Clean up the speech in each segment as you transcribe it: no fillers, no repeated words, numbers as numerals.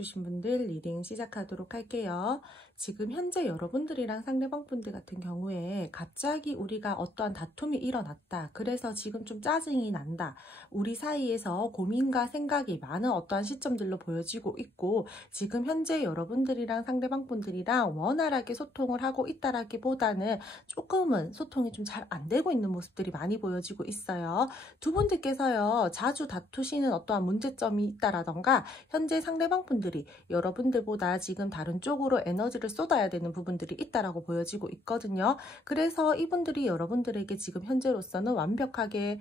해주신 분들 리딩 시작하도록 할게요. 지금 현재 여러분들이랑 상대방분들 같은 경우에 갑자기 우리가 어떠한 다툼이 일어났다. 그래서 지금 좀 짜증이 난다. 우리 사이에서 고민과 생각이 많은 어떠한 시점들로 보여지고 있고, 지금 현재 여러분들이랑 상대방분들이랑 원활하게 소통을 하고 있다라기보다는 조금은 소통이 좀 잘 안 되고 있는 모습들이 많이 보여지고 있어요. 두 분들께서요, 자주 다투시는 어떠한 문제점이 있다라던가, 현재 상대방분들이 여러분들보다 지금 다른 쪽으로 에너지를 쏟아야 되는 부분들이 있다라고 보여지고 있거든요. 그래서 이분들이 여러분들에게 지금 현재로서는 완벽하게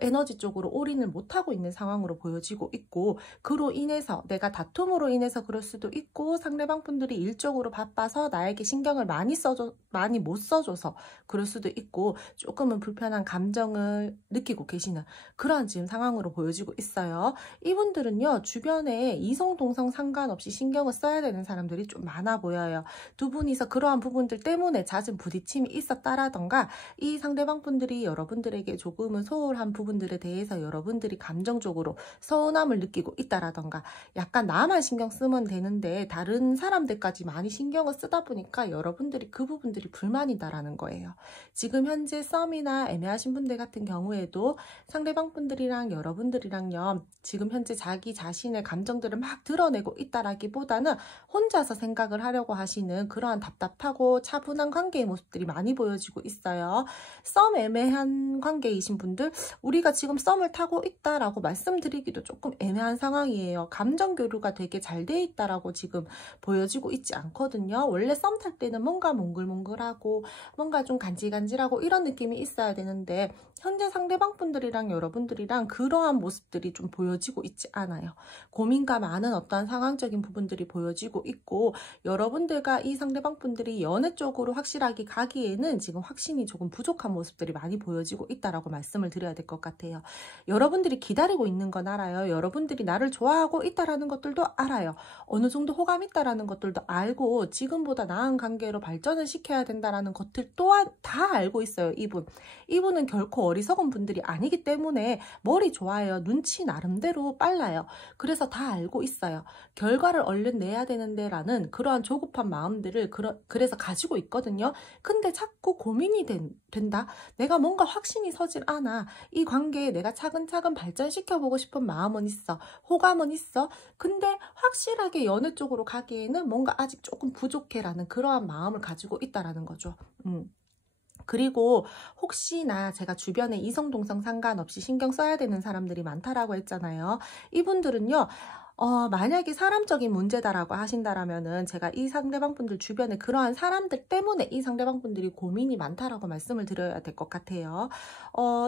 에너지 쪽으로 올인을 못하고 있는 상황으로 보여지고 있고, 그로 인해서 내가 다툼으로 인해서 그럴 수도 있고, 상대방 분들이 일적으로 바빠서 나에게 신경을 많이 못 써줘서 그럴 수도 있고, 조금은 불편한 감정을 느끼고 계시는 그런 지금 상황으로 보여지고 있어요. 이분들은요, 주변에 이성 동성 상관없이 신경을 써야 되는 사람들이 좀 많아 보여요. 두 분이서 그러한 부분들 때문에 잦은 부딪힘이 있었다라던가, 이 상대방 분들이 여러분들에게 조금은 소홀한 부분들에 대해서 여러분들이 감정적으로 서운함을 느끼고 있다라던가, 약간 나만 신경 쓰면 되는데 다른 사람들까지 많이 신경을 쓰다 보니까 여러분들이 그 부분들이 불만이다라는 거예요. 지금 현재 썸이나 애매하신 분들 같은 경우에도 상대방 분들이랑 여러분들이랑요, 지금 현재 자기 자신의 감정들을 막 드러내고 있다라기보다는 혼자서 생각을 하려고 하시는 그러한 답답하고 차분한 관계의 모습들이 많이 보여지고 있어요. 썸 애매한 관계이신 분들, 우리가 지금 썸을 타고 있다라고 말씀드리기도 조금 애매한 상황이에요. 감정 교류가 되게 잘 돼 있다라고 지금 보여지고 있지 않거든요. 원래 썸 탈 때는 뭔가 몽글몽글하고 뭔가 좀 간질간질하고 이런 느낌이 있어야 되는데, 현재 상대방 분들이랑 여러분들이랑 그러한 모습들이 좀 보여지고 있지 않아요. 고민과 많은 어떠한 상황적인 부분들이 보여지고 있고, 여러분들과 이 상대방 분들이 연애 쪽으로 확실하게 가기에는 지금 확신이 조금 부족한 모습들이 많이 보여지고 있다라고 말씀을 드려야 될 것 같아요. 여러분들이 기다리고 있는 건 알아요. 여러분들이 나를 좋아하고 있다라는 것들도 알아요. 어느 정도 호감 있다라는 것들도 알고, 지금보다 나은 관계로 발전을 시켜야 된다라는 것들 또한 다 알고 있어요. 이분은 결코 어리석은 분들이 아니기 때문에 머리 좋아요. 눈치 나름대로 빨라요. 그래서 다 알고 있어요. 결과를 얼른 내야 되는데 라는 그러한 조급한 마음들을 그래서 가지고 있거든요. 근데 자꾸 고민이 된다? 내가 뭔가 확신이 서질 않아. 이 관계에 내가 차근차근 발전시켜보고 싶은 마음은 있어. 호감은 있어. 근데 확실하게 연애 쪽으로 가기에는 뭔가 아직 조금 부족해라는 그러한 마음을 가지고 있다라는 거죠. 그리고 혹시나 제가 주변에 이성 동성 상관없이 신경 써야 되는 사람들이 많다라고 했잖아요. 이분들은요, 만약에 사람적인 문제다라고 하신다라면은 제가 이 상대방 분들 주변에 그러한 사람들 때문에 이 상대방 분들이 고민이 많다라고 말씀을 드려야 될 것 같아요.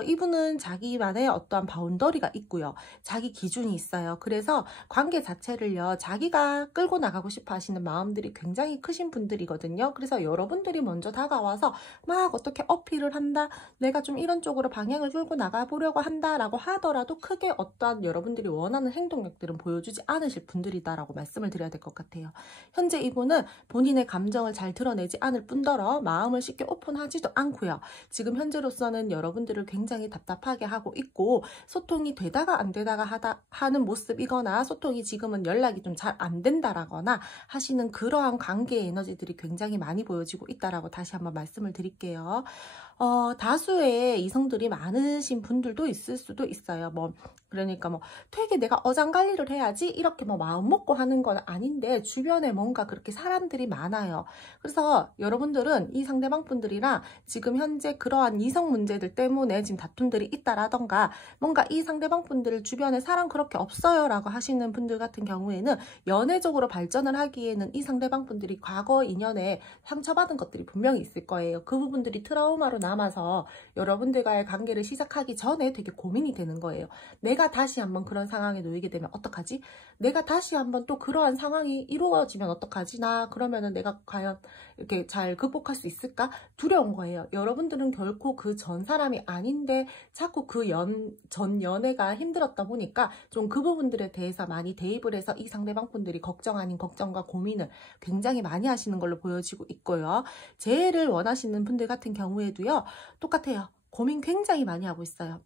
이분은 자기만의 어떠한 바운더리가 있고요. 자기 기준이 있어요. 그래서 관계 자체를요, 자기가 끌고 나가고 싶어 하시는 마음들이 굉장히 크신 분들이거든요. 그래서 여러분들이 먼저 다가와서 막 어떻게 어필을 한다, 내가 좀 이런 쪽으로 방향을 끌고 나가보려고 한다라고 하더라도 크게 어떠한 여러분들이 원하는 행동력들은 보여주지 않으실 분들이다라고 말씀을 드려야 될 것 같아요. 현재 이분은 본인의 감정을 잘 드러내지 않을 뿐더러 마음을 쉽게 오픈하지도 않고요. 지금 현재로서는 여러분들을 굉장히 답답하게 하고 있고, 소통이 되다가 안 되다가 하는 모습이거나, 소통이 지금은 연락이 좀 잘 안 된다라거나 하시는 그러한 관계의 에너지들이 굉장히 많이 보여지고 있다라고 다시 한번 말씀을 드릴게요. 다수의 이성들이 많으신 분들도 있을 수도 있어요. 그러니까 되게 내가 어장관리를 해야지 이렇게 마음 먹고 하는 건 아닌데, 주변에 뭔가 그렇게 사람들이 많아요. 그래서 여러분들은 이 상대방 분들이랑 지금 현재 그러한 이성 문제들 때문에 지금 다툼들이 있다라던가, 뭔가 이 상대방 분들 주변에 사람 그렇게 없어요 라고 하시는 분들 같은 경우에는 연애적으로 발전을 하기에는 이 상대방 분들이 과거 인연에 상처받은 것들이 분명히 있을 거예요. 그 부분들이 트라우마로 남아서 여러분들과의 관계를 시작하기 전에 되게 고민이 되는 거예요. 내가 다시 한번 그런 상황에 놓이게 되면 어떡하지? 내가 다시 한번 또 그러한 상황이 이루어지면 어떡하지? 나 그러면은 내가 과연 이렇게 잘 극복할 수 있을까? 두려운 거예요. 여러분들은 결코 그 전 사람이 아닌데 자꾸 그 전 연애가 힘들었다 보니까 좀 그 부분들에 대해서 많이 대입을 해서 이 상대방 분들이 걱정 아닌 걱정과 고민을 굉장히 많이 하시는 걸로 보여지고 있고요. 재해를 원하시는 분들 같은 경우에도요, 똑같아요. 고민 굉장히 많이 하고 있어요.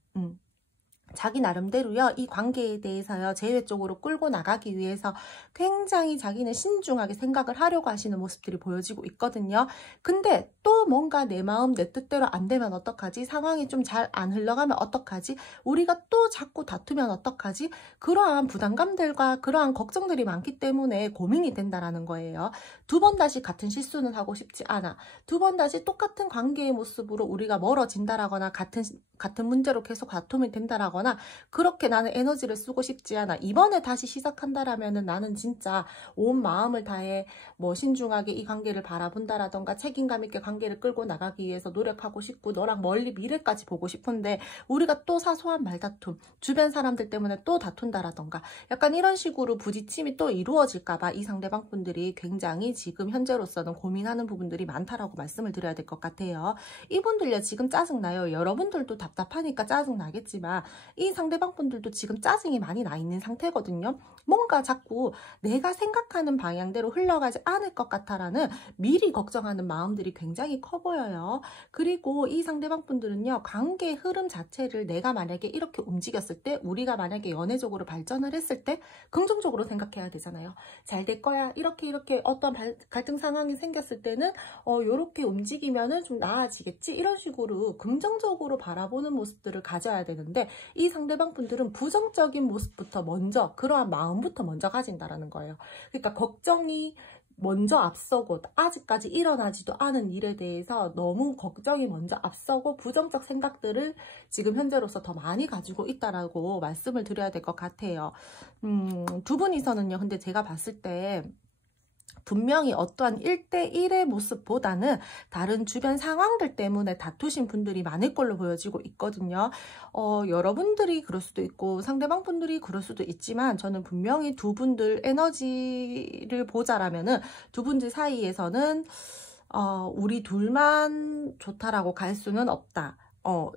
자기 나름대로요, 이 관계에 대해서요, 재회 쪽으로 끌고 나가기 위해서 굉장히 자기는 신중하게 생각을 하려고 하시는 모습들이 보여지고 있거든요. 근데 또 뭔가 내 마음 내 뜻대로 안 되면 어떡하지? 상황이 좀 잘 안 흘러가면 어떡하지? 우리가 또 자꾸 다투면 어떡하지? 그러한 부담감들과 그러한 걱정들이 많기 때문에 고민이 된다라는 거예요. 두 번 다시 같은 실수는 하고 싶지 않아. 두 번 다시 똑같은 관계의 모습으로 우리가 멀어진다라거나 같은 문제로 계속 다툼이 된다라거나 그렇게 나는 에너지를 쓰고 싶지 않아. 이번에 다시 시작한다라면은 나는 진짜 온 마음을 다해 뭐 신중하게 이 관계를 바라본다라던가 책임감 있게 관계를 끌고 나가기 위해서 노력하고 싶고 너랑 멀리 미래까지 보고 싶은데 우리가 또 사소한 말다툼, 주변 사람들 때문에 또 다툰다라던가 약간 이런 식으로 부딪힘이 또 이루어질까봐 이 상대방 분들이 굉장히 지금 현재로서는 고민하는 부분들이 많다라고 말씀을 드려야 될 것 같아요. 이분들요, 지금 짜증나요. 여러분들도 답답하니까 짜증나겠지만 이 상대방 분들도 지금 짜증이 많이 나 있는 상태거든요. 뭔가 자꾸 내가 생각하는 방향대로 흘러가지 않을 것 같아라는 미리 걱정하는 마음들이 굉장히 커 보여요. 그리고 이 상대방 분들은요, 관계의 흐름 자체를 내가 만약에 이렇게 움직였을 때, 우리가 만약에 연애적으로 발전을 했을 때 긍정적으로 생각해야 되잖아요. 잘 될 거야. 이렇게 어떤 갈등 상황이 생겼을 때는 요렇게 움직이면은 좀 나아지겠지. 이런 식으로 긍정적으로 바라보는 모습들을 가져야 되는데 이 상대방 분들은 부정적인 모습부터 먼저, 그러한 마음부터 먼저 가진다라는 거예요. 그러니까 걱정이 먼저 앞서고 아직까지 일어나지도 않은 일에 대해서 너무 걱정이 먼저 앞서고 부정적 생각들을 지금 현재로서 더 많이 가지고 있다라고 말씀을 드려야 될 것 같아요. 두 분이서는요, 근데 제가 봤을 때 분명히 어떠한 1대1의 모습보다는 다른 주변 상황들 때문에 다투신 분들이 많을 걸로 보여지고 있거든요. 여러분들이 그럴 수도 있고 상대방 분들이 그럴 수도 있지만 저는 분명히 두 분들 에너지를 보자라면은 두 분들 사이에서는 우리 둘만 좋다라고 갈 수는 없다.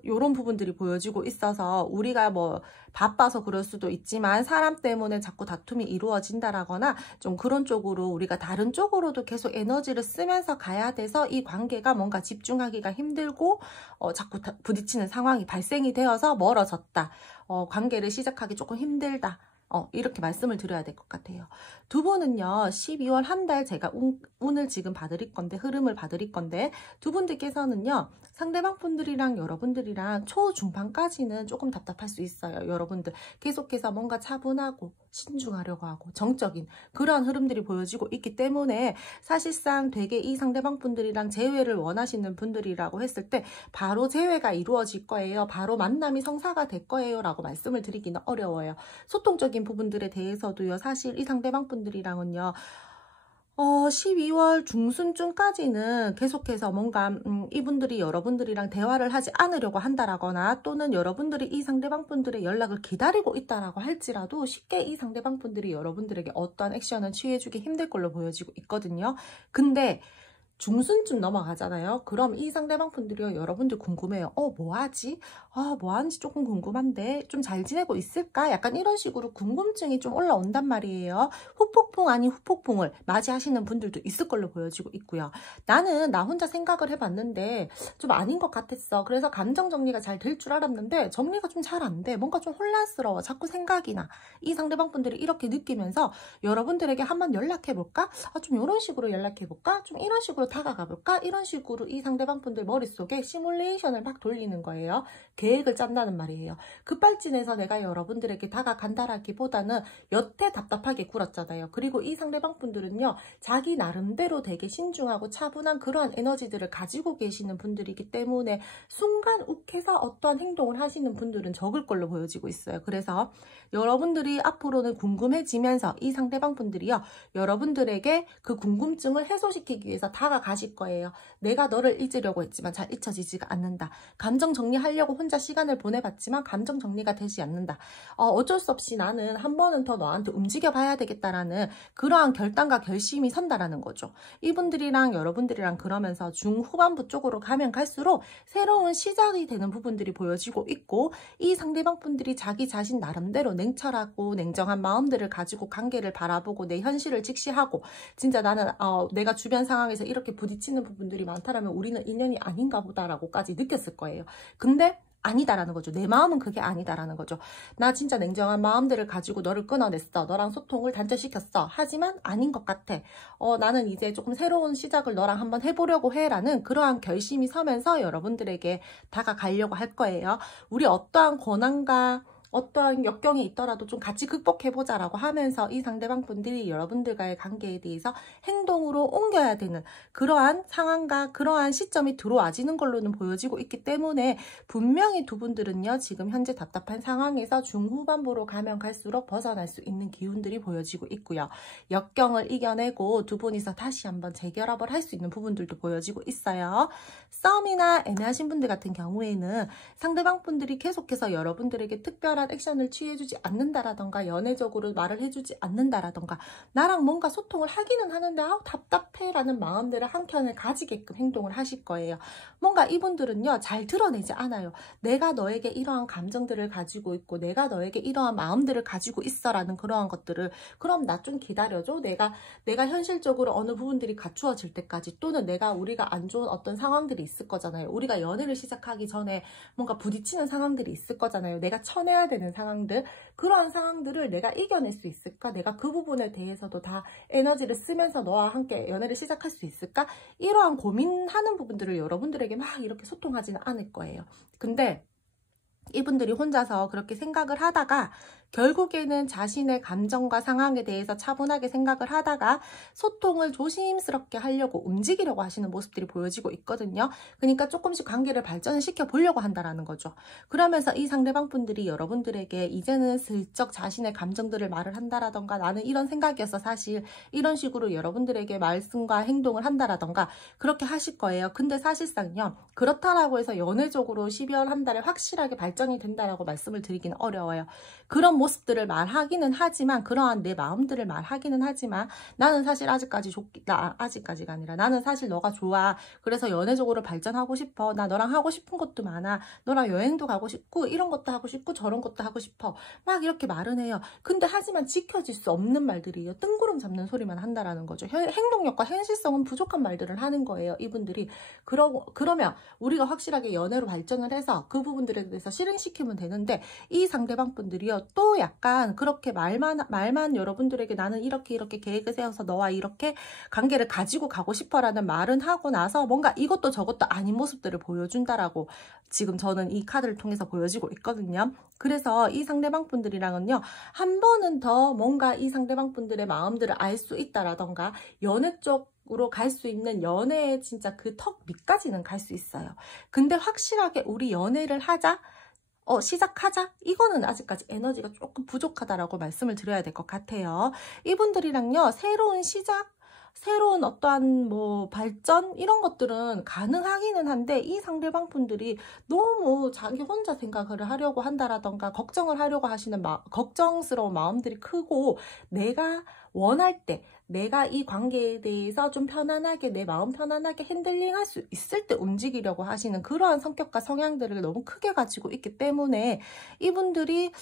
요런 부분들이 보여지고 있어서 우리가 뭐 바빠서 그럴 수도 있지만 사람 때문에 자꾸 다툼이 이루어진다라거나 좀 그런 쪽으로 우리가 다른 쪽으로도 계속 에너지를 쓰면서 가야 돼서 이 관계가 뭔가 집중하기가 힘들고 자꾸 부딪히는 상황이 발생이 되어서 멀어졌다. 관계를 시작하기 조금 힘들다. 이렇게 말씀을 드려야 될 것 같아요. 두 분은요, 12월 한 달 제가 운을 지금 봐드릴 건데, 흐름을 봐드릴 건데, 두 분들께서는요, 상대방 분들이랑 여러분들이랑 초중반까지는 조금 답답할 수 있어요. 여러분들 계속해서 뭔가 차분하고 신중하려고 하고 정적인 그러한 흐름들이 보여지고 있기 때문에 사실상 되게 이 상대방 분들이랑 재회를 원하시는 분들이라고 했을 때 바로 재회가 이루어질 거예요. 바로 만남이 성사가 될 거예요. 라고 말씀을 드리기는 어려워요. 소통적인 부분들에 대해서도요, 사실 이 상대방 분들이랑은요, 12월 중순쯤까지는 계속해서 뭔가 이분들이 여러분들이랑 대화를 하지 않으려고 한다라거나 또는 여러분들이 이 상대방 분들의 연락을 기다리고 있다라고 할지라도 쉽게 이 상대방 분들이 여러분들에게 어떠한 액션을 취해주기 힘들 걸로 보여지고 있거든요. 근데 중순쯤 넘어가잖아요. 그럼 이 상대방 분들이요, 여러분들 궁금해요. 뭐하지? 뭐하는지 조금 궁금한데 좀 잘 지내고 있을까? 약간 이런 식으로 궁금증이 좀 올라온단 말이에요. 후폭풍 아닌 후폭풍을 맞이하시는 분들도 있을 걸로 보여지고 있고요. 나는 나 혼자 생각을 해봤는데 좀 아닌 것 같았어. 그래서 감정 정리가 잘 될 줄 알았는데 정리가 좀 잘 안 돼. 뭔가 좀 혼란스러워. 자꾸 생각이 나. 이 상대방 분들이 이렇게 느끼면서 여러분들에게 한번 연락해볼까? 좀 이런 식으로 연락해볼까? 좀 이런 식으로 다가가 볼까? 이런 식으로 이 상대방 분들 머릿속에 시뮬레이션을 막 돌리는 거예요. 계획을 짠다는 말이에요. 급발진해서 내가 여러분들에게 다가간다라기보다는 여태 답답하게 굴었잖아요. 그리고 이 상대방 분들은요, 자기 나름대로 되게 신중하고 차분한 그러한 에너지들을 가지고 계시는 분들이기 때문에 순간 욱해서 어떠한 행동을 하시는 분들은 적을 걸로 보여지고 있어요. 그래서 여러분들이 앞으로는 궁금해지면서 이 상대방 분들이요, 여러분들에게 그 궁금증을 해소시키기 위해서 다가가실 거예요. 내가 너를 잊으려고 했지만 잘 잊혀지지가 않는다. 감정 정리하려고 혼자 시간을 보내봤지만 감정 정리가 되지 않는다. 어쩔 수 없이 나는 한 번은 더 너한테 움직여봐야 되겠다라는 그러한 결단과 결심이 선다라는 거죠. 이분들이랑 여러분들이랑 그러면서 중후반부 쪽으로 가면 갈수록 새로운 시작이 되는 부분들이 보여지고 있고 이 상대방 분들이 자기 자신 나름대로 냉철하고 냉정한 마음들을 가지고 관계를 바라보고 내 현실을 직시하고 진짜 나는 내가 주변 상황에서 이렇게 부딪히는 부분들이 많다라면 우리는 인연이 아닌가 보다라고까지 느꼈을 거예요. 근데 아니다라는 거죠. 내 마음은 그게 아니다라는 거죠. 나 진짜 냉정한 마음들을 가지고 너를 끊어냈어. 너랑 소통을 단절시켰어. 하지만 아닌 것 같아. 나는 이제 조금 새로운 시작을 너랑 한번 해보려고 해라는 그러한 결심이 서면서 여러분들에게 다가가려고 할 거예요. 우리 어떠한 권한과 어떠한 역경이 있더라도 좀 같이 극복해보자라고 하면서 이 상대방 분들이 여러분들과의 관계에 대해서 행동으로 옮겨야 되는 그러한 상황과 그러한 시점이 들어와지는 걸로는 보여지고 있기 때문에 분명히 두 분들은요, 지금 현재 답답한 상황에서 중후반부로 가면 갈수록 벗어날 수 있는 기운들이 보여지고 있고요. 역경을 이겨내고 두 분이서 다시 한번 재결합을 할 수 있는 부분들도 보여지고 있어요. 싸움이나 애매하신 분들 같은 경우에는 상대방 분들이 계속해서 여러분들에게 특별한 액션을 취해주지 않는다라던가 연애적으로 말을 해주지 않는다라던가 나랑 뭔가 소통을 하기는 하는데 답답해 라는 마음들을 한켠에 가지게끔 행동을 하실 거예요. 뭔가 이분들은요, 잘 드러내지 않아요. 내가 너에게 이러한 감정들을 가지고 있고 내가 너에게 이러한 마음들을 가지고 있어 라는 그러한 것들을 그럼 나 좀 기다려줘. 내가 현실적으로 어느 부분들이 갖추어질 때까지 또는 우리가 안 좋은 어떤 상황들이 있을 거잖아요. 우리가 연애를 시작하기 전에 뭔가 부딪히는 상황들이 있을 거잖아요. 내가 쳐내야 되는 상황들, 그러한 상황들을 내가 이겨낼 수 있을까? 내가 그 부분에 대해서도 다 에너지를 쓰면서 너와 함께 연애를 시작할 수 있을까? 이러한 고민하는 부분들을 여러분들에게 막 이렇게 소통하지는 않을 거예요. 근데 이분들이 혼자서 그렇게 생각을 하다가 결국에는 자신의 감정과 상황에 대해서 차분하게 생각을 하다가 소통을 조심스럽게 하려고 움직이려고 하시는 모습들이 보여지고 있거든요. 그러니까 조금씩 관계를 발전을 시켜 보려고 한다는 거죠. 그러면서 이 상대방 분들이 여러분들에게 이제는 슬쩍 자신의 감정들을 말을 한다라던가 나는 이런 생각이었어 사실 이런 식으로 여러분들에게 말씀과 행동을 한다라던가 그렇게 하실 거예요. 근데 사실상요, 그렇다라고 해서 연애적으로 12월 한 달에 확실하게 발전이 된다라고 말씀을 드리기는 어려워요. 그런 모습들을 말하기는 하지만 그러한 내 마음들을 말하기는 하지만 나는 사실 아직까지가 아니라 나는 사실 너가 좋아. 그래서 연애적으로 발전하고 싶어. 나 너랑 하고 싶은 것도 많아. 너랑 여행도 가고 싶고 이런 것도 하고 싶고 저런 것도 하고 싶어. 막 이렇게 말은 해요. 근데 하지만 지켜질 수 없는 말들이에요. 뜬구름 잡는 소리만 한다라는 거죠. 행동력과 현실성은 부족한 말들을 하는 거예요. 이분들이. 그러면 우리가 확실하게 연애로 발전을 해서 그 부분들에 대해서 실행시키면 되는데 이 상대방 분들이요. 또 약간 그렇게 말만 여러분들에게 나는 이렇게 계획을 세워서 너와 이렇게 관계를 가지고 가고 싶어라는 말은 하고 나서 뭔가 이것도 저것도 아닌 모습들을 보여준다라고 지금 저는 이 카드를 통해서 보여지고 있거든요. 그래서 이 상대방 분들이랑은요, 한 번은 더 뭔가 이 상대방 분들의 마음들을 알 수 있다라던가 연애 쪽으로 갈 수 있는 연애의 진짜 그 턱 밑까지는 갈 수 있어요. 근데 확실하게 우리 연애를 하자, 시작하자? 이거는 아직까지 에너지가 조금 부족하다라고 말씀을 드려야 될 것 같아요. 이분들이랑요, 새로운 시작, 새로운 어떠한 발전 이런 것들은 가능하기는 한데 이 상대방 분들이 너무 자기 혼자 생각을 하려고 한다라던가 걱정을 하려고 하시는 걱정스러운 마음들이 크고 내가 원할 때 내가 이 관계에 대해서 좀 편안하게 내 마음 편안하게 핸들링할 수 있을 때 움직이려고 하시는 그러한 성격과 성향들을 너무 크게 가지고 있기 때문에 이분들이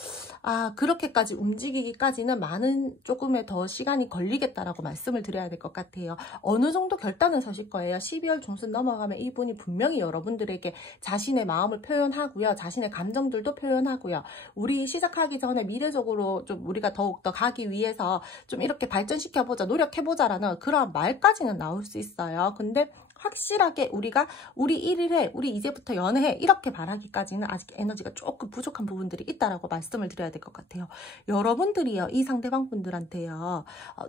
그렇게까지 움직이기까지는 조금의 더 시간이 걸리겠다라고 말씀을 드려야 될 것 같아요. 어느 정도 결단은 서실 거예요. 12월 중순 넘어가면 이분이 분명히 여러분들에게 자신의 마음을 표현하고요. 자신의 감정들도 표현하고요. 우리 시작하기 전에 미래적으로 좀 우리가 더욱더 가기 위해서 좀 이렇게 발전시켜보자, 노력해보자라는 그런 말까지는 나올 수 있어요. 근데 확실하게 우리 1일에 우리 이제부터 연애해 이렇게 말하기까지는 아직 에너지가 조금 부족한 부분들이 있다라고 말씀을 드려야 될 것 같아요. 여러분들이요, 이 상대방 분들한테요,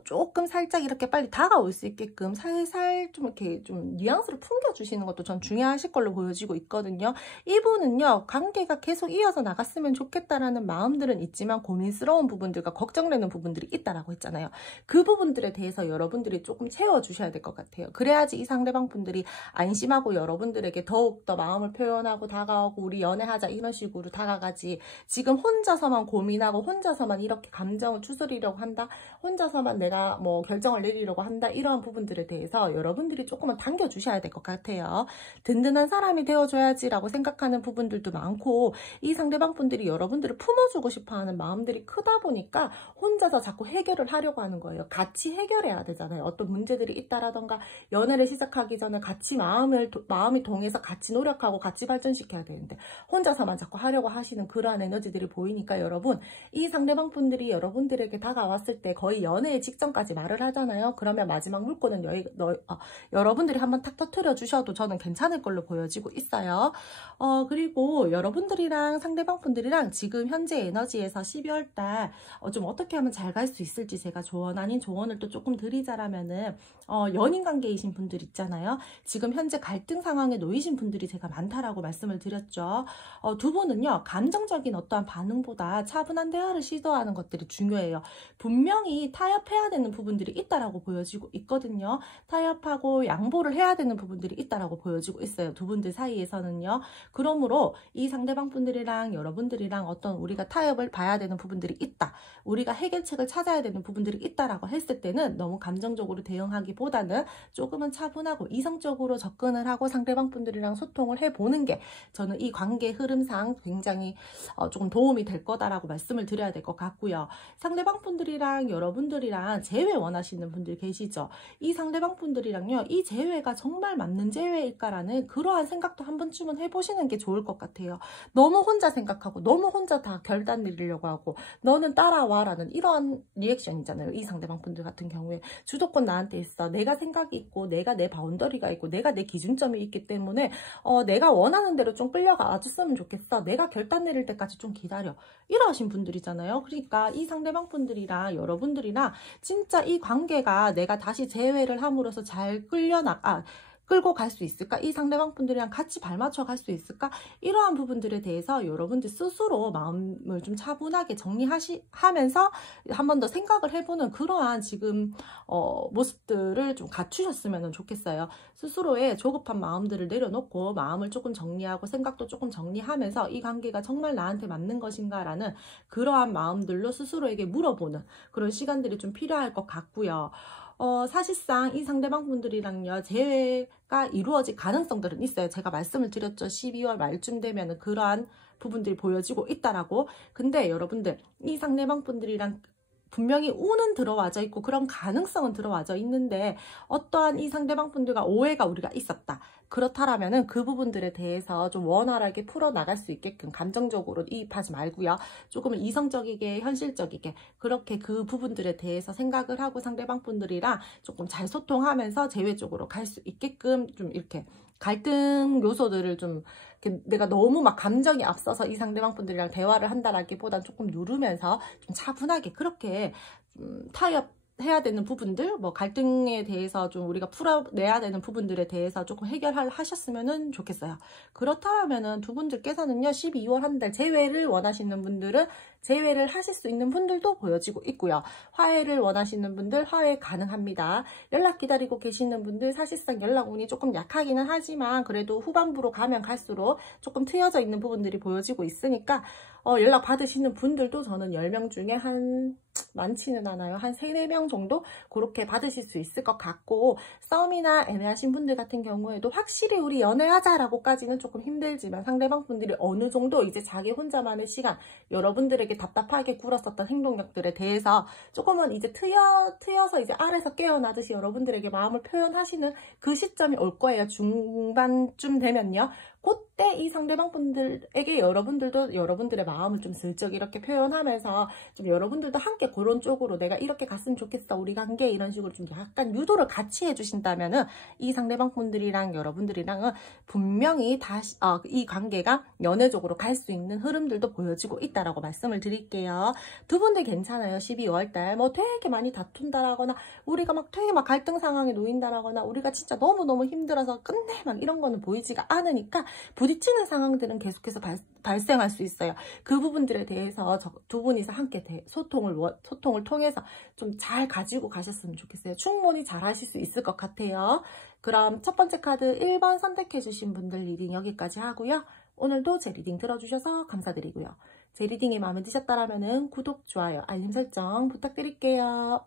조금 살짝 이렇게 빨리 다가올 수 있게끔 살살 좀 이렇게 좀 뉘앙스를 풍겨주시는 것도 전 중요하실 걸로 보여지고 있거든요. 이분은요, 관계가 계속 이어서 나갔으면 좋겠다라는 마음들은 있지만 고민스러운 부분들과 걱정되는 부분들이 있다라고 했잖아요. 그 부분들에 대해서 여러분들이 조금 채워주셔야 될 것 같아요. 그래야지 이 상대방 분들이 안심하고 여러분들에게 더욱더 마음을 표현하고 다가오고 우리 연애하자 이런 식으로 다가가지, 지금 혼자서만 고민하고 혼자서만 이렇게 감정을 추스리려고 한다, 혼자서만 내가 결정을 내리려고 한다, 이러한 부분들에 대해서 여러분들이 조금은 당겨주셔야 될 것 같아요. 든든한 사람이 되어줘야지라고 생각하는 부분들도 많고 이 상대방 분들이 여러분들을 품어주고 싶어하는 마음들이 크다 보니까 혼자서 자꾸 해결을 하려고 하는 거예요. 같이 해결해야 되잖아요. 어떤 문제들이 있다라던가 연애를 시작하기 전에 사이에서는 같이 마음이 동해서 같이 노력하고 같이 발전시켜야 되는데 혼자서만 자꾸 하려고 하시는 그러한 에너지들이 보이니까 여러분, 이 상대방 분들이 여러분들에게 다가왔을 때 거의 연애의 직전까지 말을 하잖아요. 그러면 마지막 물꼬는 여러분들이 한번 탁 터트려 주셔도 저는 괜찮을 걸로 보여지고 있어요. 그리고 여러분들이랑 상대방 분들이랑 지금 현재 에너지에서 12월달 좀 어떻게 하면 잘 갈 수 있을지 제가 조언 아닌 조언을 또 조금 드리자라면은 연인 관계이신 분들 있잖아요. 지금 현재 갈등 상황에 놓이신 분들이 제가 많다라고 말씀을 드렸죠. 두 분은요, 감정적인 어떠한 반응보다 차분한 대화를 시도하는 것들이 중요해요. 분명히 타협해야 되는 부분들이 있다라고 보여지고 있거든요. 타협하고 양보를 해야 되는 부분들이 있다라고 보여지고 있어요. 두 분들 사이에서는요. 그러므로 이 상대방 분들이랑 여러분들이랑 어떤 우리가 타협을 봐야 되는 부분들이 있다. 우리가 해결책을 찾아야 되는 부분들이 있다라고 했을 때는 너무 감정적으로 대응하기보다는 조금은 차분하고 이성적으로 접근을 하고 상대방 분들이랑 소통을 해보는 게 저는 이 관계 흐름상 굉장히 조금 도움이 될 거다라고 말씀을 드려야 될 것 같고요. 상대방 분들이랑 여러분들이랑 재회 원하시는 분들 계시죠? 이 상대방 분들이랑요, 이 재회가 정말 맞는 재회일까라는 그러한 생각도 한 번쯤은 해보시는 게 좋을 것 같아요. 너무 혼자 생각하고 너무 혼자 다 결단 내리려고 하고 너는 따라와 라는 이런 리액션이잖아요. 이 상대방 분들 같은 경우에 주도권 나한테 있어. 내가 생각이 있고 내가 내 바운더리가 있고 내가 내 기준점이 있기 때문에 내가 원하는 대로 좀 끌려가 줬으면 좋겠어. 내가 결단 내릴 때까지 좀 기다려. 이러신 분들이잖아요. 그러니까 이 상대방 분들이랑 여러분들이랑 진짜 이 관계가 내가 다시 재회를 함으로써 잘 끌고 갈 수 있을까? 이 상대방 분들이랑 같이 발맞춰 갈 수 있을까? 이러한 부분들에 대해서 여러분들 스스로 마음을 좀 차분하게 정리하면서 한 번 더 생각을 해보는 그러한 지금 모습들을 좀 갖추셨으면 좋겠어요. 스스로의 조급한 마음들을 내려놓고 마음을 조금 정리하고 생각도 조금 정리하면서 이 관계가 정말 나한테 맞는 것인가 라는 그러한 마음들로 스스로에게 물어보는 그런 시간들이 좀 필요할 것 같고요. 사실상 이 상대방 분들이랑요, 재회가 이루어질 가능성들은 있어요. 제가 말씀을 드렸죠. 12월 말쯤 되면 그러한 부분들이 보여지고 있다라고. 근데 여러분들, 이 상대방 분들이랑 분명히 운은 들어와져 있고 그런 가능성은 들어와져 있는데 어떠한 이 상대방 분들과 오해가 우리가 있었다. 그렇다라면은 그 부분들에 대해서 좀 원활하게 풀어나갈 수 있게끔 감정적으로 이입하지 말고요. 조금은 이성적이게 현실적이게 그렇게 그 부분들에 대해서 생각을 하고 상대방 분들이랑 조금 잘 소통하면서 재회 쪽으로 갈 수 있게끔 좀 이렇게 갈등 요소들을 좀 내가 너무 막 감정이 앞서서 이 상대방 분들이랑 대화를 한다라기보단 조금 누르면서 좀 차분하게 그렇게 타협해야 되는 부분들, 뭐 갈등에 대해서 좀 우리가 풀어내야 되는 부분들에 대해서 조금 하셨으면 좋겠어요. 그렇다면은 두 분들께서는요, 12월 한 달 재회를 원하시는 분들은 재회를 하실 수 있는 분들도 보여지고 있고요. 화해를 원하시는 분들 화해 가능합니다. 연락 기다리고 계시는 분들 사실상 연락운이 조금 약하기는 하지만 그래도 후반부로 가면 갈수록 조금 트여져 있는 부분들이 보여지고 있으니까 연락 받으시는 분들도 저는 10명 중에 많지는 않아요. 한 3, 4명 정도 그렇게 받으실 수 있을 것 같고 싸움이나 애매하신 분들 같은 경우에도 확실히 우리 연애하자라고까지는 조금 힘들지만 상대방 분들이 어느 정도 이제 자기 혼자만의 시간 여러분들에게 답답하게 굴었었던 행동력들에 대해서 조금은 이제 트여서 이제 알에서 깨어나듯이 여러분들에게 마음을 표현하시는 그 시점이 올 거예요. 중반쯤 되면요. 그때 이 상대방 분들에게 여러분들도 여러분들의 마음을 좀 슬쩍 이렇게 표현하면서 좀 여러분들도 함께 그런 쪽으로 내가 이렇게 갔으면 좋겠어 우리 관계 이런 식으로 좀 약간 유도를 같이 해주신다면은 이 상대방 분들이랑 여러분들이랑은 분명히 다시 이 관계가 연애적으로 갈 수 있는 흐름들도 보여지고 있다라고 말씀을 드릴게요. 두 분들 괜찮아요. 12월달 뭐 되게 많이 다툰다라거나 우리가 막 되게 막 갈등 상황에 놓인다라거나 우리가 진짜 너무너무 힘들어서 끝내 막 이런 거는 보이지가 않으니까 부딪히는 상황들은 계속해서 발생할 수 있어요. 그 부분들에 대해서 두 분이서 함께 소통을 통해서 좀 잘 가지고 가셨으면 좋겠어요. 충분히 잘 하실 수 있을 것 같아요. 그럼 첫 번째 카드 1번 선택해 주신 분들 리딩 여기까지 하고요. 오늘도 제 리딩 들어주셔서 감사드리고요. 제 리딩이 마음에 드셨다면 구독, 좋아요, 알림 설정 부탁드릴게요.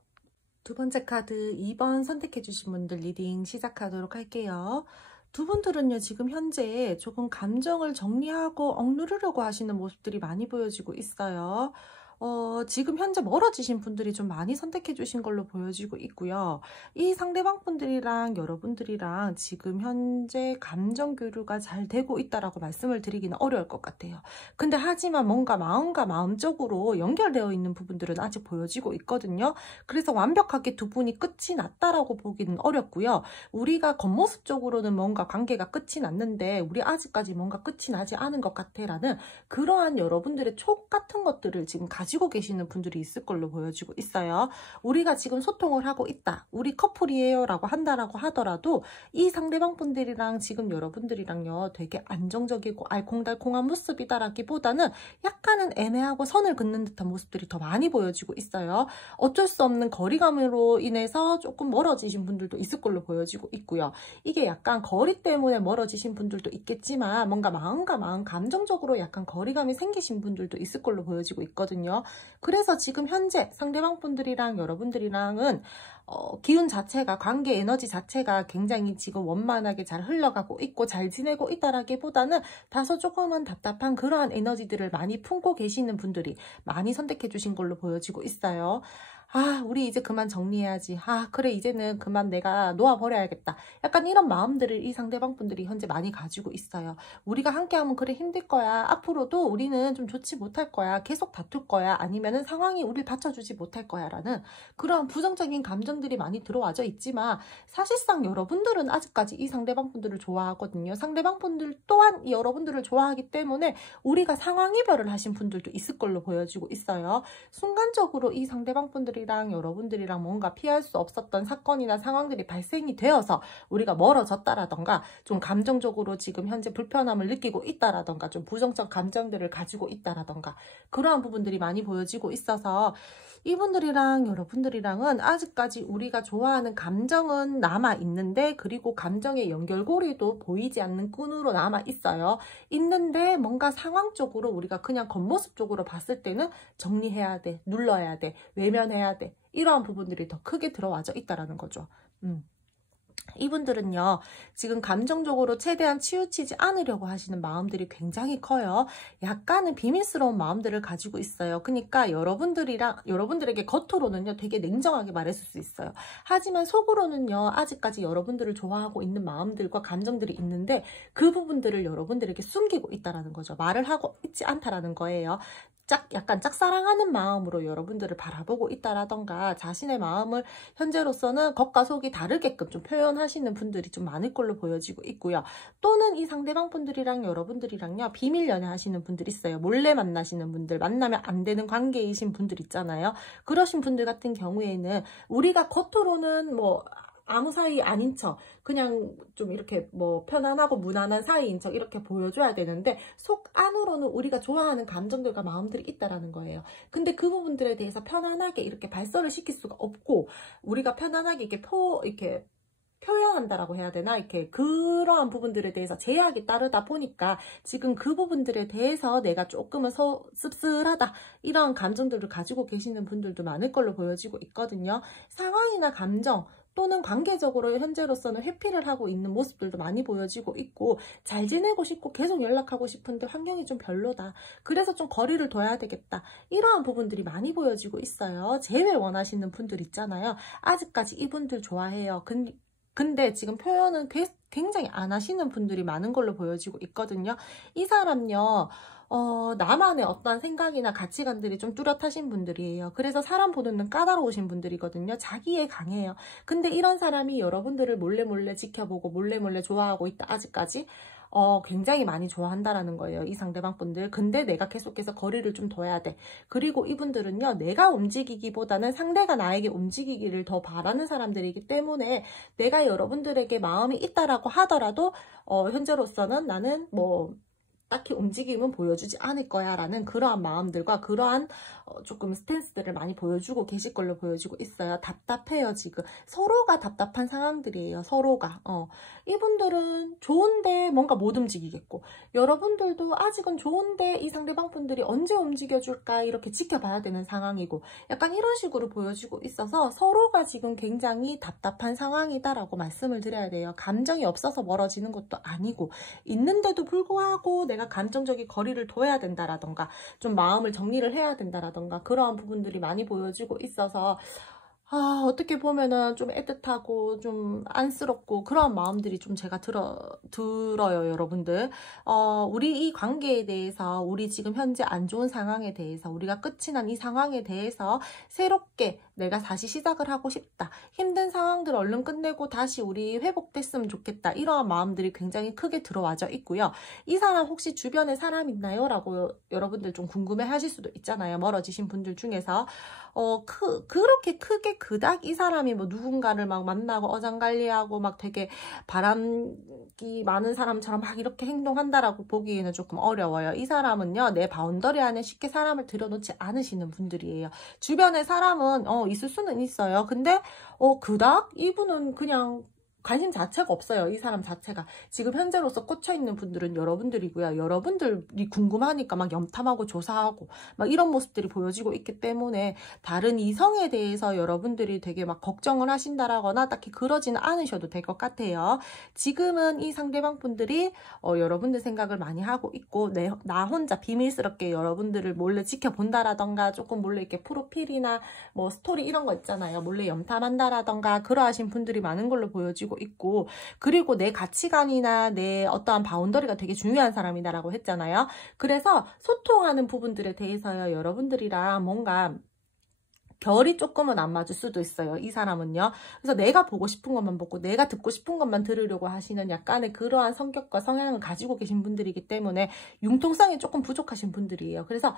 두 번째 카드 2번 선택해 주신 분들 리딩 시작하도록 할게요. 두 분들은요, 지금 현재 조금 감정을 정리하고 억누르려고 하시는 모습들이 많이 보여지고 있어요. 지금 현재 멀어지신 분들이 좀 많이 선택해 주신 걸로 보여지고 있고요. 이 상대방 분들이랑 여러분들이랑 지금 현재 감정 교류가 잘 되고 있다라고 말씀을 드리기는 어려울 것 같아요. 근데 하지만 뭔가 마음과 마음적으로 연결되어 있는 부분들은 아직 보여지고 있거든요. 그래서 완벽하게 두 분이 끝이 났다라고 보기는 어렵고요. 우리가 겉모습적으로는 뭔가 관계가 끝이 났는데 우리 아직까지 뭔가 끝이 나지 않은 것 같아라는 그러한 여러분들의 촉 같은 것들을 지금 가지고 계시는 분들이 있을 걸로 보여지고 있어요. 우리가 지금 소통을 하고 있다. 우리 커플이에요 라고 한다라고 하더라도 이 상대방 분들이랑 지금 여러분들이랑요 되게 안정적이고 알콩달콩한 모습이다라기보다는 약간은 애매하고 선을 긋는 듯한 모습들이 더 많이 보여지고 있어요. 어쩔 수 없는 거리감으로 인해서 조금 멀어지신 분들도 있을 걸로 보여지고 있고요. 이게 약간 거리 때문에 멀어지신 분들도 있겠지만 뭔가 마음과 마음 감정적으로 약간 거리감이 생기신 분들도 있을 걸로 보여지고 있거든요. 그래서 지금 현재 상대방 분들이랑 여러분들이랑은 기운 자체가 관계 에너지 자체가 굉장히 지금 원만하게 잘 흘러가고 있고 잘 지내고 있다라기보다는 다소 조금은 답답한 그러한 에너지들을 많이 품고 계시는 분들이 많이 선택해 주신 걸로 보여지고 있어요. 아, 우리 이제 그만 정리해야지. 아, 그래, 이제는 그만 내가 놓아버려야겠다. 약간 이런 마음들을 이 상대방 분들이 현재 많이 가지고 있어요. 우리가 함께하면 그래 힘들 거야. 앞으로도 우리는 좀 좋지 못할 거야. 계속 다툴 거야. 아니면은 상황이 우리를 받쳐주지 못할 거야. 라는 그런 부정적인 감정들이 많이 들어와져 있지만 사실상 여러분들은 아직까지 이 상대방 분들을 좋아하거든요. 상대방 분들 또한 여러분들을 좋아하기 때문에 우리가 상황이별을 하신 분들도 있을 걸로 보여지고 있어요. 순간적으로 이 상대방 분들이랑 여러분들이랑 뭔가 피할 수 없었던 사건이나 상황들이 발생이 되어서 우리가 멀어졌다라던가 좀 감정적으로 지금 현재 불편함을 느끼고 있다라던가 좀 부정적 감정들을 가지고 있다라던가 그러한 부분들이 많이 보여지고 있어서 이분들이랑 여러분들이랑은 아직까지 우리가 좋아하는 감정은 남아있는데 그리고 감정의 연결고리도 보이지 않는 끈으로 남아있어요. 있는데 뭔가 상황적으로 우리가 그냥 겉모습적으로 봤을 때는 정리해야 돼, 눌러야 돼, 외면해야 돼 이러한 부분들이 더 크게 들어와져 있다라는 거죠. 이분들은요 지금 감정적으로 최대한 치우치지 않으려고 하시는 마음들이 굉장히 커요. 약간은 비밀스러운 마음들을 가지고 있어요. 그러니까 여러분들에게 겉으로는요 되게 냉정하게 말했을 수 있어요. 하지만 속으로는요 아직까지 여러분들을 좋아하고 있는 마음들과 감정들이 있는데 그 부분들을 여러분들에게 숨기고 있다는 거죠. 말을 하고 있지 않다라는 거예요. 약간 짝사랑하는 마음으로 여러분들을 바라보고 있다라던가 자신의 마음을 현재로서는 겉과 속이 다르게끔 좀 표현하시는 분들이 좀 많을 걸로 보여지고 있고요. 또는 이 상대방 분들이랑 여러분들이랑요 비밀 연애하시는 분들 있어요. 몰래 만나시는 분들, 만나면 안 되는 관계이신 분들 있잖아요. 그러신 분들 같은 경우에는 우리가 겉으로는 뭐 아무 사이 아닌 척 그냥 좀 이렇게 뭐 편안하고 무난한 사이인 척 이렇게 보여줘야 되는데 속 안으로는 우리가 좋아하는 감정들과 마음들이 있다라는 거예요. 근데 그 부분들에 대해서 편안하게 이렇게 발설을 시킬 수가 없고 우리가 편안하게 이렇게 표현한다라고 해야 되나? 이렇게 그러한 부분들에 대해서 제약이 따르다 보니까 지금 그 부분들에 대해서 내가 조금은 씁쓸하다 이런 감정들을 가지고 계시는 분들도 많을 걸로 보여지고 있거든요. 상황이나 감정 또는 관계적으로 현재로서는 회피를 하고 있는 모습들도 많이 보여지고 있고 잘 지내고 싶고 계속 연락하고 싶은데 환경이 좀 별로다. 그래서 좀 거리를 둬야 되겠다. 이러한 부분들이 많이 보여지고 있어요. 재회 원하시는 분들 있잖아요. 아직까지 이분들 좋아해요. 근데 지금 표현은 굉장히 안 하시는 분들이 많은 걸로 보여지고 있거든요. 이 사람요. 나만의 어떤 생각이나 가치관들이 좀 뚜렷하신 분들이에요. 그래서 사람 보는 눈 까다로우신 분들이거든요. 자기에 강해요. 근데 이런 사람이 여러분들을 몰래 지켜보고 몰래 좋아하고 있다. 아직까지. 굉장히 많이 좋아한다라는 거예요. 이 상대방 분들. 근데 내가 계속해서 거리를 좀 둬야 돼. 그리고 이분들은요. 내가 움직이기보다는 상대가 나에게 움직이기를 더 바라는 사람들이기 때문에 내가 여러분들에게 마음이 있다라고 하더라도 현재로서는 나는 뭐 딱히 움직임은 보여주지 않을 거야 라는 그러한 마음들과 그러한 조금 스탠스들을 많이 보여주고 계실 걸로 보여지고 있어요. 답답해요. 지금 서로가 답답한 상황들이에요. 서로가 이분들은 좋은데 뭔가 못 움직이겠고 여러분들도 아직은 좋은데 이 상대방 분들이 언제 움직여줄까 이렇게 지켜봐야 되는 상황이고 약간 이런 식으로 보여지고 있어서 서로가 지금 굉장히 답답한 상황이다라고 말씀을 드려야 돼요. 감정이 없어서 멀어지는 것도 아니고 있는데도 불구하고 내가 내가 감정적인 거리를 둬야 된다라던가 좀 마음을 정리를 해야 된다라던가 그러한 부분들이 많이 보여지고 있어서 어떻게 보면은 좀 애틋하고 좀 안쓰럽고 그런 마음들이 좀 제가 들어요, 여러분들. 우리 이 관계에 대해서, 우리 지금 현재 안 좋은 상황에 대해서, 우리가 끝이 난 이 상황에 대해서 새롭게 내가 다시 시작을 하고 싶다. 힘든 상황들 얼른 끝내고 다시 우리 회복됐으면 좋겠다. 이러한 마음들이 굉장히 크게 들어와져 있고요. 이 사람 혹시 주변에 사람 있나요? 라고 여러분들 좀 궁금해 하실 수도 있잖아요. 멀어지신 분들 중에서. 그렇게 크게 그닥 이 사람이 뭐 누군가를 막 만나고 어장관리하고 막 되게 바람기 많은 사람처럼 막 이렇게 행동한다라고 보기에는 조금 어려워요. 이 사람은요, 내 바운더리 안에 쉽게 사람을 들여놓지 않으시는 분들이에요. 주변에 사람은 있을 수는 있어요. 근데 그닥 이분은 그냥 관심 자체가 없어요. 이 사람 자체가. 지금 현재로서 꽂혀있는 분들은 여러분들이고요. 여러분들이 궁금하니까 막 염탐하고 조사하고 막 이런 모습들이 보여지고 있기 때문에 다른 이성에 대해서 여러분들이 되게 막 걱정을 하신다라거나 딱히 그러지는 않으셔도 될 것 같아요. 지금은 이 상대방 분들이 여러분들 생각을 많이 하고 있고 나 혼자 비밀스럽게 여러분들을 몰래 지켜본다라던가 조금 몰래 이렇게 프로필이나 뭐 스토리 이런 거 있잖아요. 몰래 염탐한다라던가 그러하신 분들이 많은 걸로 보여지고 있고, 그리고 내 가치관이나 내 어떠한 바운더리가 되게 중요한 사람이다라고 했잖아요. 그래서 소통하는 부분들에 대해서요, 여러분들이랑 뭔가 결이 조금은 안 맞을 수도 있어요. 이 사람은요. 그래서 내가 보고 싶은 것만 보고 내가 듣고 싶은 것만 들으려고 하시는 약간의 그러한 성격과 성향을 가지고 계신 분들이기 때문에 융통성이 조금 부족하신 분들이에요. 그래서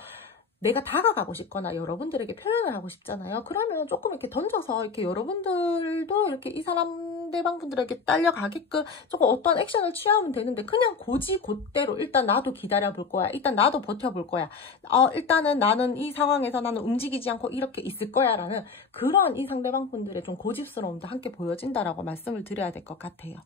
내가 다가가고 싶거나 여러분들에게 표현을 하고 싶잖아요. 그러면 조금 이렇게 던져서 이렇게 여러분들도 이렇게 이 상대방 분들에게 딸려가게끔 조금 어떠한 액션을 취하면 되는데 그냥 곧대로 일단 나도 기다려 볼 거야. 일단 나도 버텨볼 거야. 일단은 나는 이 상황에서 나는 움직이지 않고 이렇게 있을 거야 라는 그러한 이 상대방 분들의 좀 고집스러움도 함께 보여진다라고 말씀을 드려야 될 것 같아요.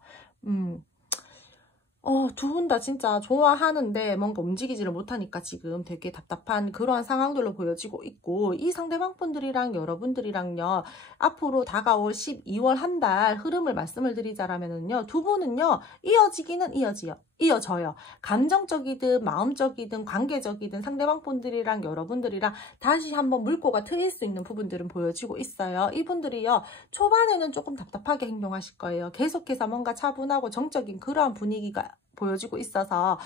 두 분 다 진짜 좋아하는데 뭔가 움직이지를 못하니까 지금 되게 답답한 그러한 상황들로 보여지고 있고, 이 상대방 분들이랑 여러분들이랑요, 앞으로 다가올 12월 한 달 흐름을 말씀을 드리자면은요, 두 분은요, 이어지기는 이어져요. 감정적이든 마음적이든 관계적이든 상대방 분들이랑 여러분들이랑 다시 한번 물꼬가 트일 수 있는 부분들은 보여지고 있어요. 이분들이요, 초반에는 조금 답답하게 행동하실 거예요. 계속해서 뭔가 차분하고 정적인 그러한 분위기가 보여지고 있어서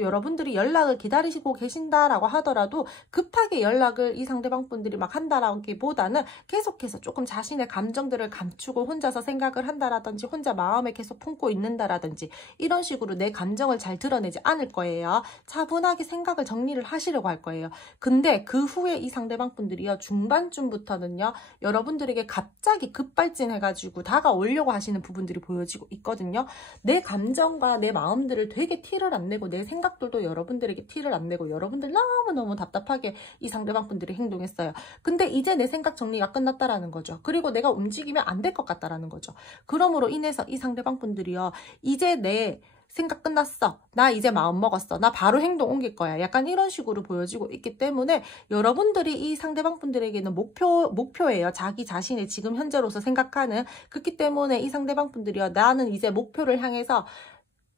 여러분들이 연락을 기다리시고 계신다라고 하더라도 급하게 연락을 이 상대방 분들이 막 한다라기보다는 계속해서 조금 자신의 감정들을 감추고 혼자서 생각을 한다라든지 혼자 마음에 계속 품고 있는다라든지 이런 식으로 내 감정을 잘 드러내지 않을 거예요. 차분하게 생각을 정리를 하시려고 할 거예요. 근데 그 후에 이 상대방 분들이요, 중반쯤부터는요, 여러분들에게 갑자기 급발진해가지고 다가오려고 하시는 부분들이 보여지고 있거든요. 내 감정과 내 마음들을 되게 티를 안 내고 내 생각들도 여러분들에게 티를 안 내고 여러분들 너무너무 답답하게 이 상대방 분들이 행동했어요. 근데 이제 내 생각 정리가 끝났다라는 거죠. 그리고 내가 움직이면 안 될 것 같다라는 거죠. 그러므로 인해서 이 상대방 분들이요, 이제 내 생각 끝났어. 나 이제 마음 먹었어. 나 바로 행동 옮길 거야. 약간 이런 식으로 보여지고 있기 때문에 여러분들이 이 상대방 분들에게는 목표예요. 자기 자신의 지금 현재로서 생각하는. 그렇기 때문에 이 상대방 분들이요, 나는 이제 목표를 향해서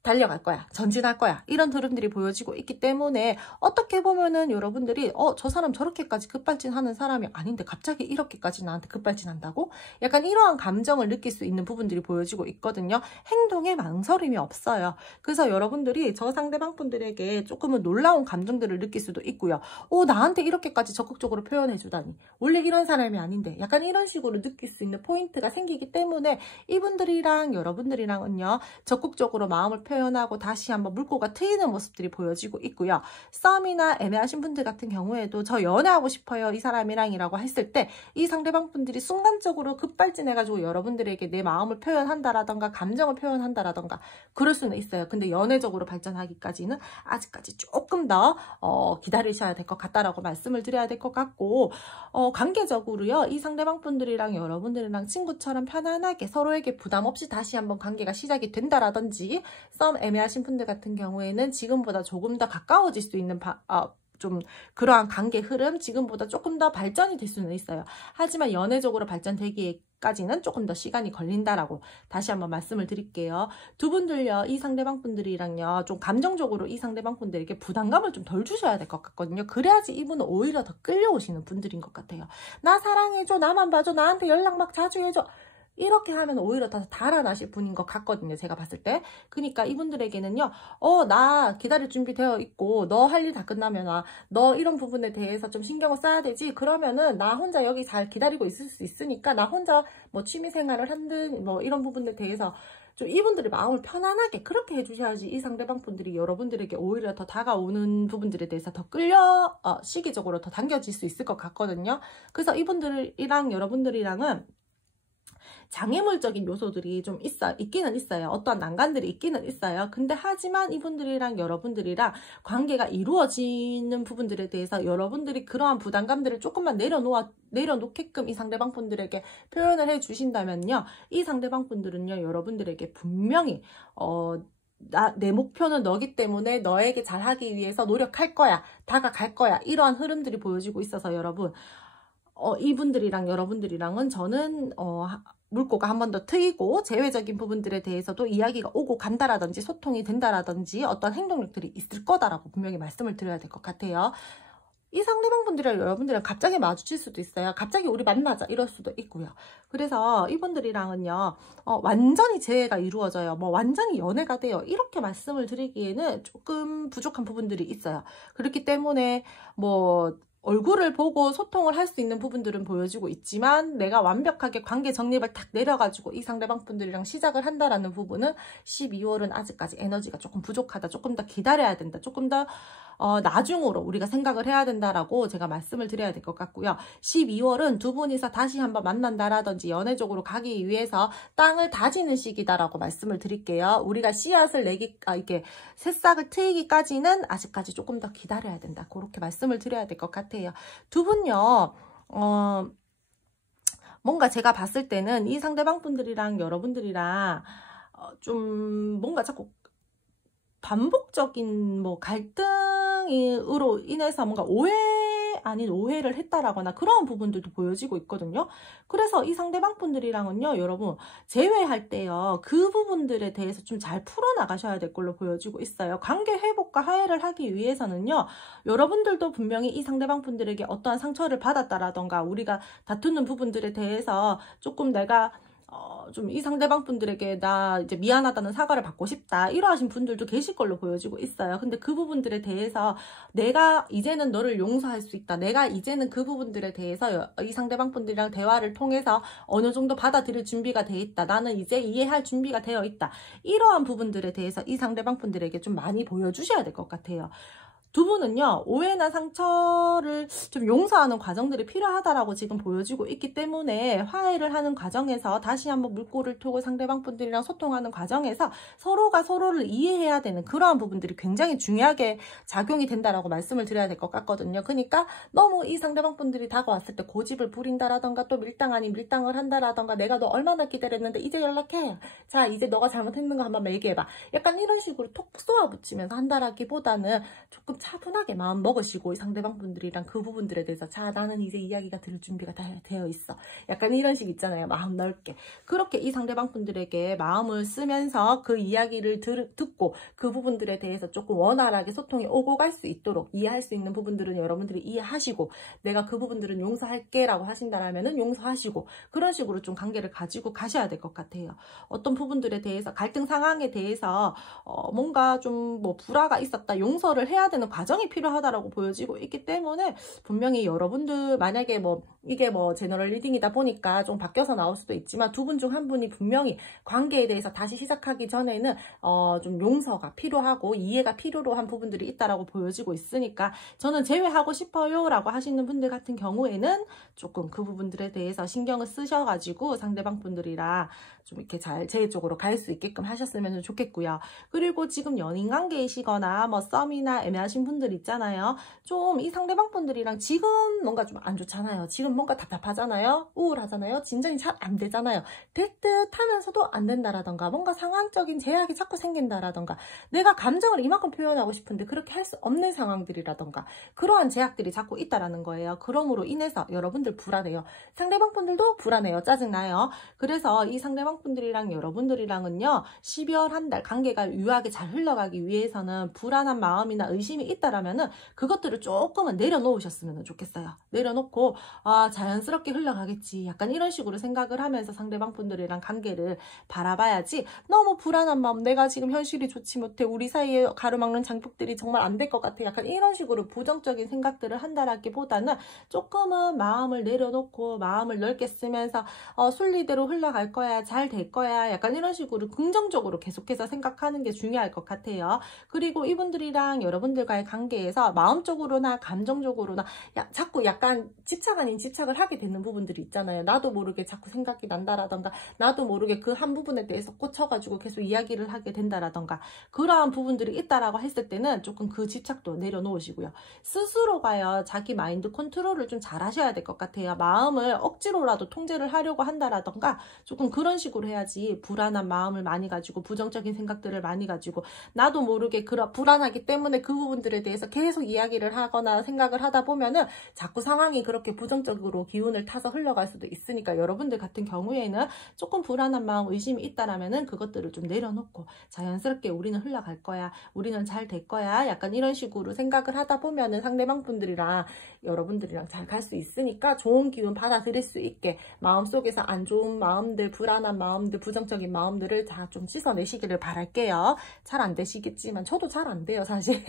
달려갈 거야. 전진할 거야. 이런 흐름들이 보여지고 있기 때문에 어떻게 보면은 여러분들이 저 사람 저렇게까지 급발진하는 사람이 아닌데 갑자기 이렇게까지 나한테 급발진한다고? 약간 이러한 감정을 느낄 수 있는 부분들이 보여지고 있거든요. 행동에 망설임이 없어요. 그래서 여러분들이 저 상대방 분들에게 조금은 놀라운 감정들을 느낄 수도 있고요. 나한테 이렇게까지 적극적으로 표현해 주다니. 원래 이런 사람이 아닌데. 약간 이런 식으로 느낄 수 있는 포인트가 생기기 때문에 이분들이랑 여러분들이랑은요, 적극적으로 마음을 표현하고 다시 한번 물꼬가 트이는 모습들이 보여지고 있고요. 썸이나 애매하신 분들 같은 경우에도 저 연애하고 싶어요, 이 사람이랑이라고 했을 때 이 상대방 분들이 순간적으로 급발진해가지고 여러분들에게 내 마음을 표현한다라던가 감정을 표현한다라던가 그럴 수는 있어요. 근데 연애적으로 발전하기까지는 아직까지 조금 더 기다리셔야 될 것 같다라고 말씀을 드려야 될 것 같고, 관계적으로요, 이 상대방 분들이랑 여러분들이랑 친구처럼 편안하게 서로에게 부담 없이 다시 한번 관계가 시작이 된다라든지, 썸 애매하신 분들 같은 경우에는 지금보다 조금 더 가까워질 수 있는 좀 그러한 관계 흐름 지금보다 조금 더 발전이 될 수는 있어요. 하지만 연애적으로 발전되기까지는 조금 더 시간이 걸린다라고 다시 한번 말씀을 드릴게요. 두 분들요, 이 상대방 분들이랑요, 좀 감정적으로 이 상대방 분들에게 부담감을 좀 덜 주셔야 될 것 같거든요. 그래야지 이분은 오히려 더 끌려오시는 분들인 것 같아요. 나 사랑해줘, 나만 봐줘, 나한테 연락 막 자주 해줘. 이렇게 하면 오히려 더 달아나실 분인 것 같거든요. 제가 봤을 때. 그러니까 이분들에게는요. 나 기다릴 준비 되어 있고 너 할 일 다 끝나면 너 이런 부분에 대해서 좀 신경을 써야 되지. 그러면은 나 혼자 여기 잘 기다리고 있을 수 있으니까 나 혼자 뭐 취미생활을 한든 뭐 이런 부분에 대해서 좀 이분들의 마음을 편안하게 그렇게 해주셔야지 이 상대방 분들이 여러분들에게 오히려 더 다가오는 부분들에 대해서 더 시기적으로 더 당겨질 수 있을 것 같거든요. 그래서 이분들이랑 여러분들이랑은 장애물적인 요소들이 좀 있기는 있어요. 어떠한 난관들이 있기는 있어요. 근데 하지만 이분들이랑 여러분들이랑 관계가 이루어지는 부분들에 대해서 여러분들이 그러한 부담감들을 조금만 내려놓게끔 이 상대방 분들에게 표현을 해 주신다면요. 이 상대방 분들은요, 여러분들에게 분명히, 내 목표는 너기 때문에 너에게 잘하기 위해서 노력할 거야. 다가갈 거야. 이러한 흐름들이 보여지고 있어서 여러분, 이분들이랑 여러분들이랑은 저는, 물꼬가 한 번 더 트이고 제외적인 부분들에 대해서도 이야기가 오고 간다라든지 소통이 된다라든지 어떤 행동력들이 있을 거다라고 분명히 말씀을 드려야 될 것 같아요. 이 상대방분들이랑 여러분들이랑 갑자기 마주칠 수도 있어요. 갑자기 우리 만나자 이럴 수도 있고요. 그래서 이분들이랑은요, 완전히 재회가 이루어져요. 뭐 완전히 연애가 돼요. 이렇게 말씀을 드리기에는 조금 부족한 부분들이 있어요. 그렇기 때문에 뭐 얼굴을 보고 소통을 할 수 있는 부분들은 보여지고 있지만 내가 완벽하게 관계 정립을 탁 내려가지고 이 상대방 분들이랑 시작을 한다라는 부분은 12월은 아직까지 에너지가 조금 부족하다. 조금 더 기다려야 된다. 조금 더 나중으로 우리가 생각을 해야 된다라고 제가 말씀을 드려야 될 것 같고요. 12월은 두 분이서 다시 한번 만난다라든지 연애적으로 가기 위해서 땅을 다지는 시기다라고 말씀을 드릴게요. 우리가 씨앗을 이렇게 새싹을 트이기까지는 아직까지 조금 더 기다려야 된다. 그렇게 말씀을 드려야 될 것 같아요. 두 분요, 뭔가 제가 봤을 때는 이 상대방 분들이랑 여러분들이랑 좀 뭔가 자꾸 반복적인 뭐 갈등으로 인해서 뭔가 오해 아닌 오해를 했다라거나 그런 부분들도 보여지고 있거든요. 그래서 이 상대방 분들이랑은요, 여러분 재회할 때요, 그 부분들에 대해서 좀 잘 풀어나가셔야 될 걸로 보여지고 있어요. 관계 회복과 화해를 하기 위해서는요, 여러분들도 분명히 이 상대방 분들에게 어떠한 상처를 받았다라던가 우리가 다투는 부분들에 대해서 조금 내가 좀 이 상대방 분들에게 나 이제 미안하다는 사과를 받고 싶다 이러하신 분들도 계실 걸로 보여지고 있어요. 근데 그 부분들에 대해서 내가 이제는 너를 용서할 수 있다. 내가 이제는 그 부분들에 대해서 이 상대방 분들이랑 대화를 통해서 어느 정도 받아들일 준비가 돼 있다. 나는 이제 이해할 준비가 되어 있다. 이러한 부분들에 대해서 이 상대방 분들에게 좀 많이 보여주셔야 될 것 같아요. 두 분은요, 오해나 상처를 좀 용서하는 과정들이 필요하다라고 지금 보여지고 있기 때문에 화해를 하는 과정에서 다시 한번 물꼬를 트고 상대방 분들이랑 소통하는 과정에서 서로가 서로를 이해해야 되는 그러한 부분들이 굉장히 중요하게 작용이 된다라고 말씀을 드려야 될 것 같거든요. 그러니까 너무 이 상대방 분들이 다가왔을 때 고집을 부린다라던가 또 밀당 아닌 밀당을 한다라던가 내가 너 얼마나 기다렸는데 이제 연락해. 자, 이제 너가 잘못했는 거 한번 얘기해봐. 약간 이런 식으로 톡 쏘아붙이면서 한다라기보다는 조금 차분하게 마음 먹으시고 상대방 분들이랑 그 부분들에 대해서 자, 나는 이제 이야기가 들을 준비가 다 되어 있어. 약간 이런 식 있잖아요. 마음 넓게. 그렇게 이 상대방 분들에게 마음을 쓰면서 그 이야기를 듣고 그 부분들에 대해서 조금 원활하게 소통이 오고 갈 수 있도록 이해할 수 있는 부분들은 여러분들이 이해하시고 내가 그 부분들은 용서할게 라고 하신다라면은 용서하시고 그런 식으로 좀 관계를 가지고 가셔야 될 것 같아요. 어떤 부분들에 대해서 갈등 상황에 대해서 뭔가 좀 뭐 불화가 있었다. 용서를 해야 되는 과정이 필요하다라고 보여지고 있기 때문에 분명히 여러분들 만약에 뭐 이게 뭐 제너럴 리딩이다 보니까 좀 바뀌어서 나올 수도 있지만 두 분 중 한 분이 분명히 관계에 대해서 다시 시작하기 전에는 좀 용서가 필요하고 이해가 필요로 한 부분들이 있다라고 보여지고 있으니까 저는 재회하고 싶어요 라고 하시는 분들 같은 경우에는 조금 그 부분들에 대해서 신경을 쓰셔가지고 상대방 분들이랑 좀 이렇게 잘 제 쪽으로 갈 수 있게끔 하셨으면 좋겠고요. 그리고 지금 연인 관계이시거나 뭐 썸이나 애매하신 계신 분들 있잖아요. 좀 이 상대방 분들이랑 지금 뭔가 좀 안 좋잖아요. 지금 뭔가 답답하잖아요. 우울하잖아요. 진전이 잘 안 되잖아요. 될 듯 하면서도 안 된다라던가, 뭔가 상황적인 제약이 자꾸 생긴다라던가, 내가 감정을 이만큼 표현하고 싶은데 그렇게 할 수 없는 상황들이라던가, 그러한 제약들이 자꾸 있다라는 거예요. 그러므로 인해서 여러분들 불안해요. 상대방 분들도 불안해요. 짜증나요. 그래서 이 상대방 분들이랑 여러분들이랑은요, 12월 한 달 관계가 유하게 잘 흘러가기 위해서는 불안한 마음이나 의심이 있다라면은 그것들을 조금은 내려놓으셨으면 좋겠어요. 내려놓고 자연스럽게 흘러가겠지, 약간 이런 식으로 생각을 하면서 상대방 분들이랑 관계를 바라봐야지, 너무 불안한 마음, 내가 지금 현실이 좋지 못해, 우리 사이에 가로막는 장벽들이 정말 안 될 것 같아, 약간 이런 식으로 부정적인 생각들을 한다라기보다는 조금은 마음을 내려놓고 마음을 넓게 쓰면서 순리대로 흘러갈 거야, 잘 될 거야, 약간 이런 식으로 긍정적으로 계속해서 생각하는 게 중요할 것 같아요. 그리고 이분들이랑 여러분들과의 관계에서 마음적으로나 감정적으로나 자꾸 약간 집착 아닌 집착을 하게 되는 부분들이 있잖아요. 나도 모르게 자꾸 생각이 난다라던가, 나도 모르게 그 한 부분에 대해서 꽂혀가지고 계속 이야기를 하게 된다라던가, 그러한 부분들이 있다라고 했을 때는 조금 그 집착도 내려놓으시고요. 스스로가요, 자기 마인드 컨트롤을 좀 잘 하셔야 될 것 같아요. 마음을 억지로라도 통제를 하려고 한다라던가, 조금 그런 식으로 해야지, 불안한 마음을 많이 가지고 부정적인 생각들을 많이 가지고 나도 모르게 불안하기 때문에 그 부분들에 대해서 계속 이야기를 하거나 생각을 하다 보면은 자꾸 상황이 그렇게 부정적으로 기운을 타서 흘러갈 수도 있으니까, 여러분들 같은 경우에는 조금 불안한 마음, 의심이 있다라면은 그것들을 좀 내려놓고 자연스럽게 우리는 흘러갈 거야, 우리는 잘 될 거야, 약간 이런 식으로 생각을 하다 보면은 상대방 분들이랑 여러분들이랑 잘 갈 수 있으니까, 좋은 기운 받아들일 수 있게 마음속에서 안 좋은 마음들, 불안한 마음들, 부정적인 마음들을 다 좀 씻어내시기를 바랄게요. 잘 안 되시겠지만 저도 잘 안 돼요, 사실.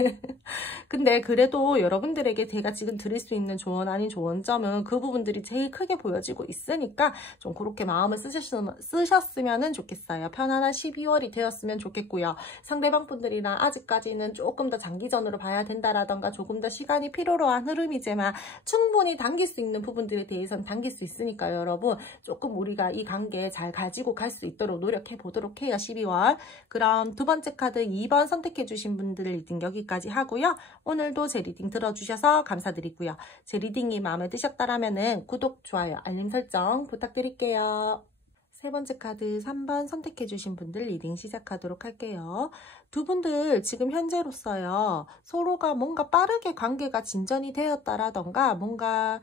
근데 그래도 여러분들에게 제가 지금 드릴 수 있는 조언 아닌 조언점은 그 부분들이 제일 크게 보여지고 있으니까 좀 그렇게 마음을 쓰셨으면 좋겠어요. 편안한 12월이 되었으면 좋겠고요. 상대방 분들이랑 아직까지는 조금 더 장기전으로 봐야 된다라던가, 조금 더 시간이 필요로 한 흐름이지만 충분히 당길 수 있는 부분들에 대해서는 당길 수 있으니까요. 여러분, 조금 우리가 이 관계 잘 가지고 갈 수 있도록 노력해 보도록 해요. 12월. 그럼 두 번째 카드 2번 선택해 주신 분들 리딩 여기까지 하고요. 오늘도 제 리딩 들어주셔서 감사드리고요. 제 리딩이 마음에 드셨다라면은 구독, 좋아요, 알림 설정 부탁드릴게요. 세 번째 카드 3번 선택해 주신 분들 리딩 시작하도록 할게요. 두 분들 지금 현재로서요, 서로가 뭔가 빠르게 관계가 진전이 되었다라던가, 뭔가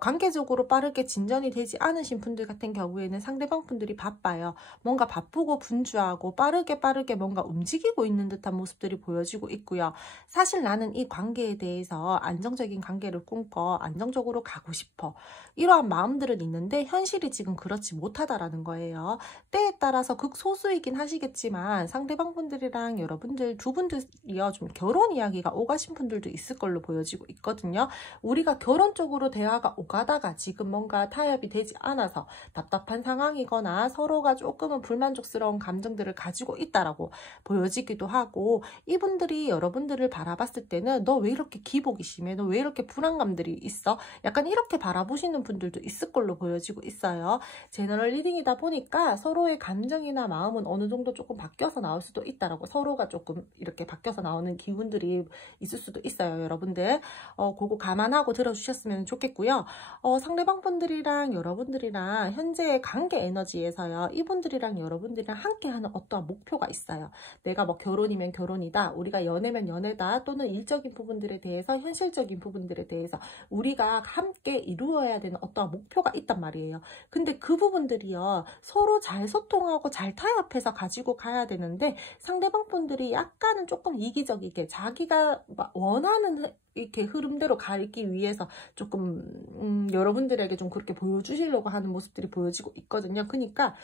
관계적으로 빠르게 진전이 되지 않으신 분들 같은 경우에는 상대방 분들이 바빠요. 뭔가 바쁘고 분주하고 빠르게 뭔가 움직이고 있는 듯한 모습들이 보여지고 있고요. 사실 나는 이 관계에 대해서 안정적인 관계를 꿈꿔 안정적으로 가고 싶어, 이러한 마음들은 있는데 현실이 지금 그렇지 못하다라는 거예요. 때에 따라서 극소수이긴 하시겠지만 상대방 분들이랑 여러분들 두 분들이요, 좀 결혼 이야기가 오가신 분들도 있을 걸로 보여지고 있거든요. 우리가 결혼 쪽으로 대화가 오가다가 지금 뭔가 타협이 되지 않아서 답답한 상황이거나 서로가 조금은 불만족스러운 감정들을 가지고 있다라고 보여지기도 하고, 이분들이 여러분들을 바라봤을 때는 너 왜 이렇게 기복이 심해? 너 왜 이렇게 불안감들이 있어? 약간 이렇게 바라보시는 분들도 있을 걸로 보여지고 있어요. 제너럴 리딩이다 보니까 서로의 감정이나 마음은 어느 정도 조금 바뀌어서 나올 수도 있다라고, 서로가 조금 이렇게 바뀌어서 나오는 기운들이 있을 수도 있어요. 여러분들 그거 감안하고 들어주셨으면 좋겠고요. 상대방 분들이랑 여러분들이랑 현재의 관계 에너지에서요, 이분들이랑 여러분들이랑 함께하는 어떠한 목표가 있어요. 내가 뭐 결혼이면 결혼이다, 우리가 연애면 연애다, 또는 일적인 부분들에 대해서, 현실적인 부분들에 대해서 우리가 함께 이루어야 되는 어떠한 목표가 있단 말이에요. 근데 그 부분들이요, 서로 잘 소통하고 잘 타협해서 가지고 가야 되는데, 상대방 분들이 약간은 조금 이기적이게 자기가 원하는 이렇게 흐름대로 가기 위해서 조금 여러분들에게 좀 그렇게 보여주시려고 하는 모습들이 보여지고 있거든요. 그러니까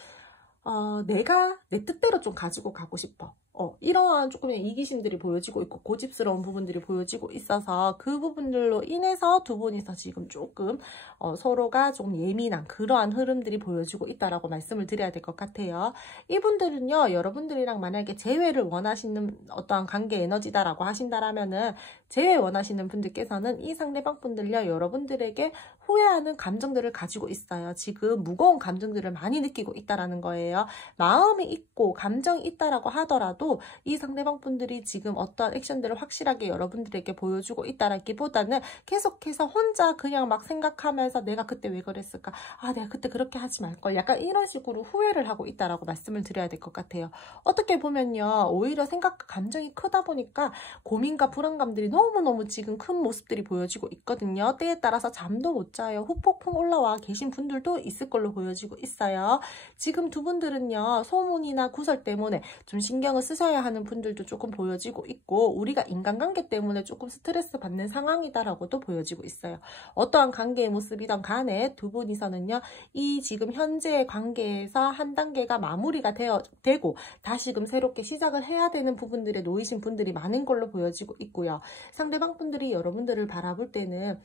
내가 내 뜻대로 좀 가지고 가고 싶어, 이러한 조금의 이기심들이 보여지고 있고 고집스러운 부분들이 보여지고 있어서, 그 부분들로 인해서 두 분이서 지금 조금 서로가 좀 예민한 그러한 흐름들이 보여지고 있다라고 말씀을 드려야 될 것 같아요. 이분들은요, 여러분들이랑 만약에 재회를 원하시는 어떠한 관계 에너지다라고 하신다라면은, 재회 원하시는 분들께서는 이 상대방 분들요, 여러분들에게 후회하는 감정들을 가지고 있어요. 지금 무거운 감정들을 많이 느끼고 있다라는 거예요. 마음이 있고 감정이 있다라고 하더라도 하더라도 이 상대방 분들이 지금 어떠한 액션들을 확실하게 여러분들에게 보여주고 있다라기보다는 계속해서 혼자 그냥 막 생각하면서 내가 그때 왜 그랬을까? 아, 내가 그때 그렇게 하지 말걸. 약간 이런 식으로 후회를 하고 있다라고 말씀을 드려야 될 것 같아요. 어떻게 보면요, 오히려 생각과 감정이 크다 보니까 고민과 불안감들이 너무너무 지금 큰 모습들이 보여지고 있거든요. 때에 따라서 잠도 못 자요. 후폭풍 올라와 계신 분들도 있을 걸로 보여지고 있어요. 지금 두 분들은요, 소문이나 구설 때문에 좀 신경을 쓰셔야 하는 분들도 조금 보여지고 있고, 우리가 인간관계 때문에 조금 스트레스 받는 상황이다라고도 보여지고 있어요. 어떠한 관계의 모습이든 간에 두 분이서는요, 이 지금 현재의 관계에서 한 단계가 마무리가 되고 다시금 새롭게 시작을 해야 되는 부분들에 놓이신 분들이 많은 걸로 보여지고 있고요. 상대방 분들이 여러분들을 바라볼 때는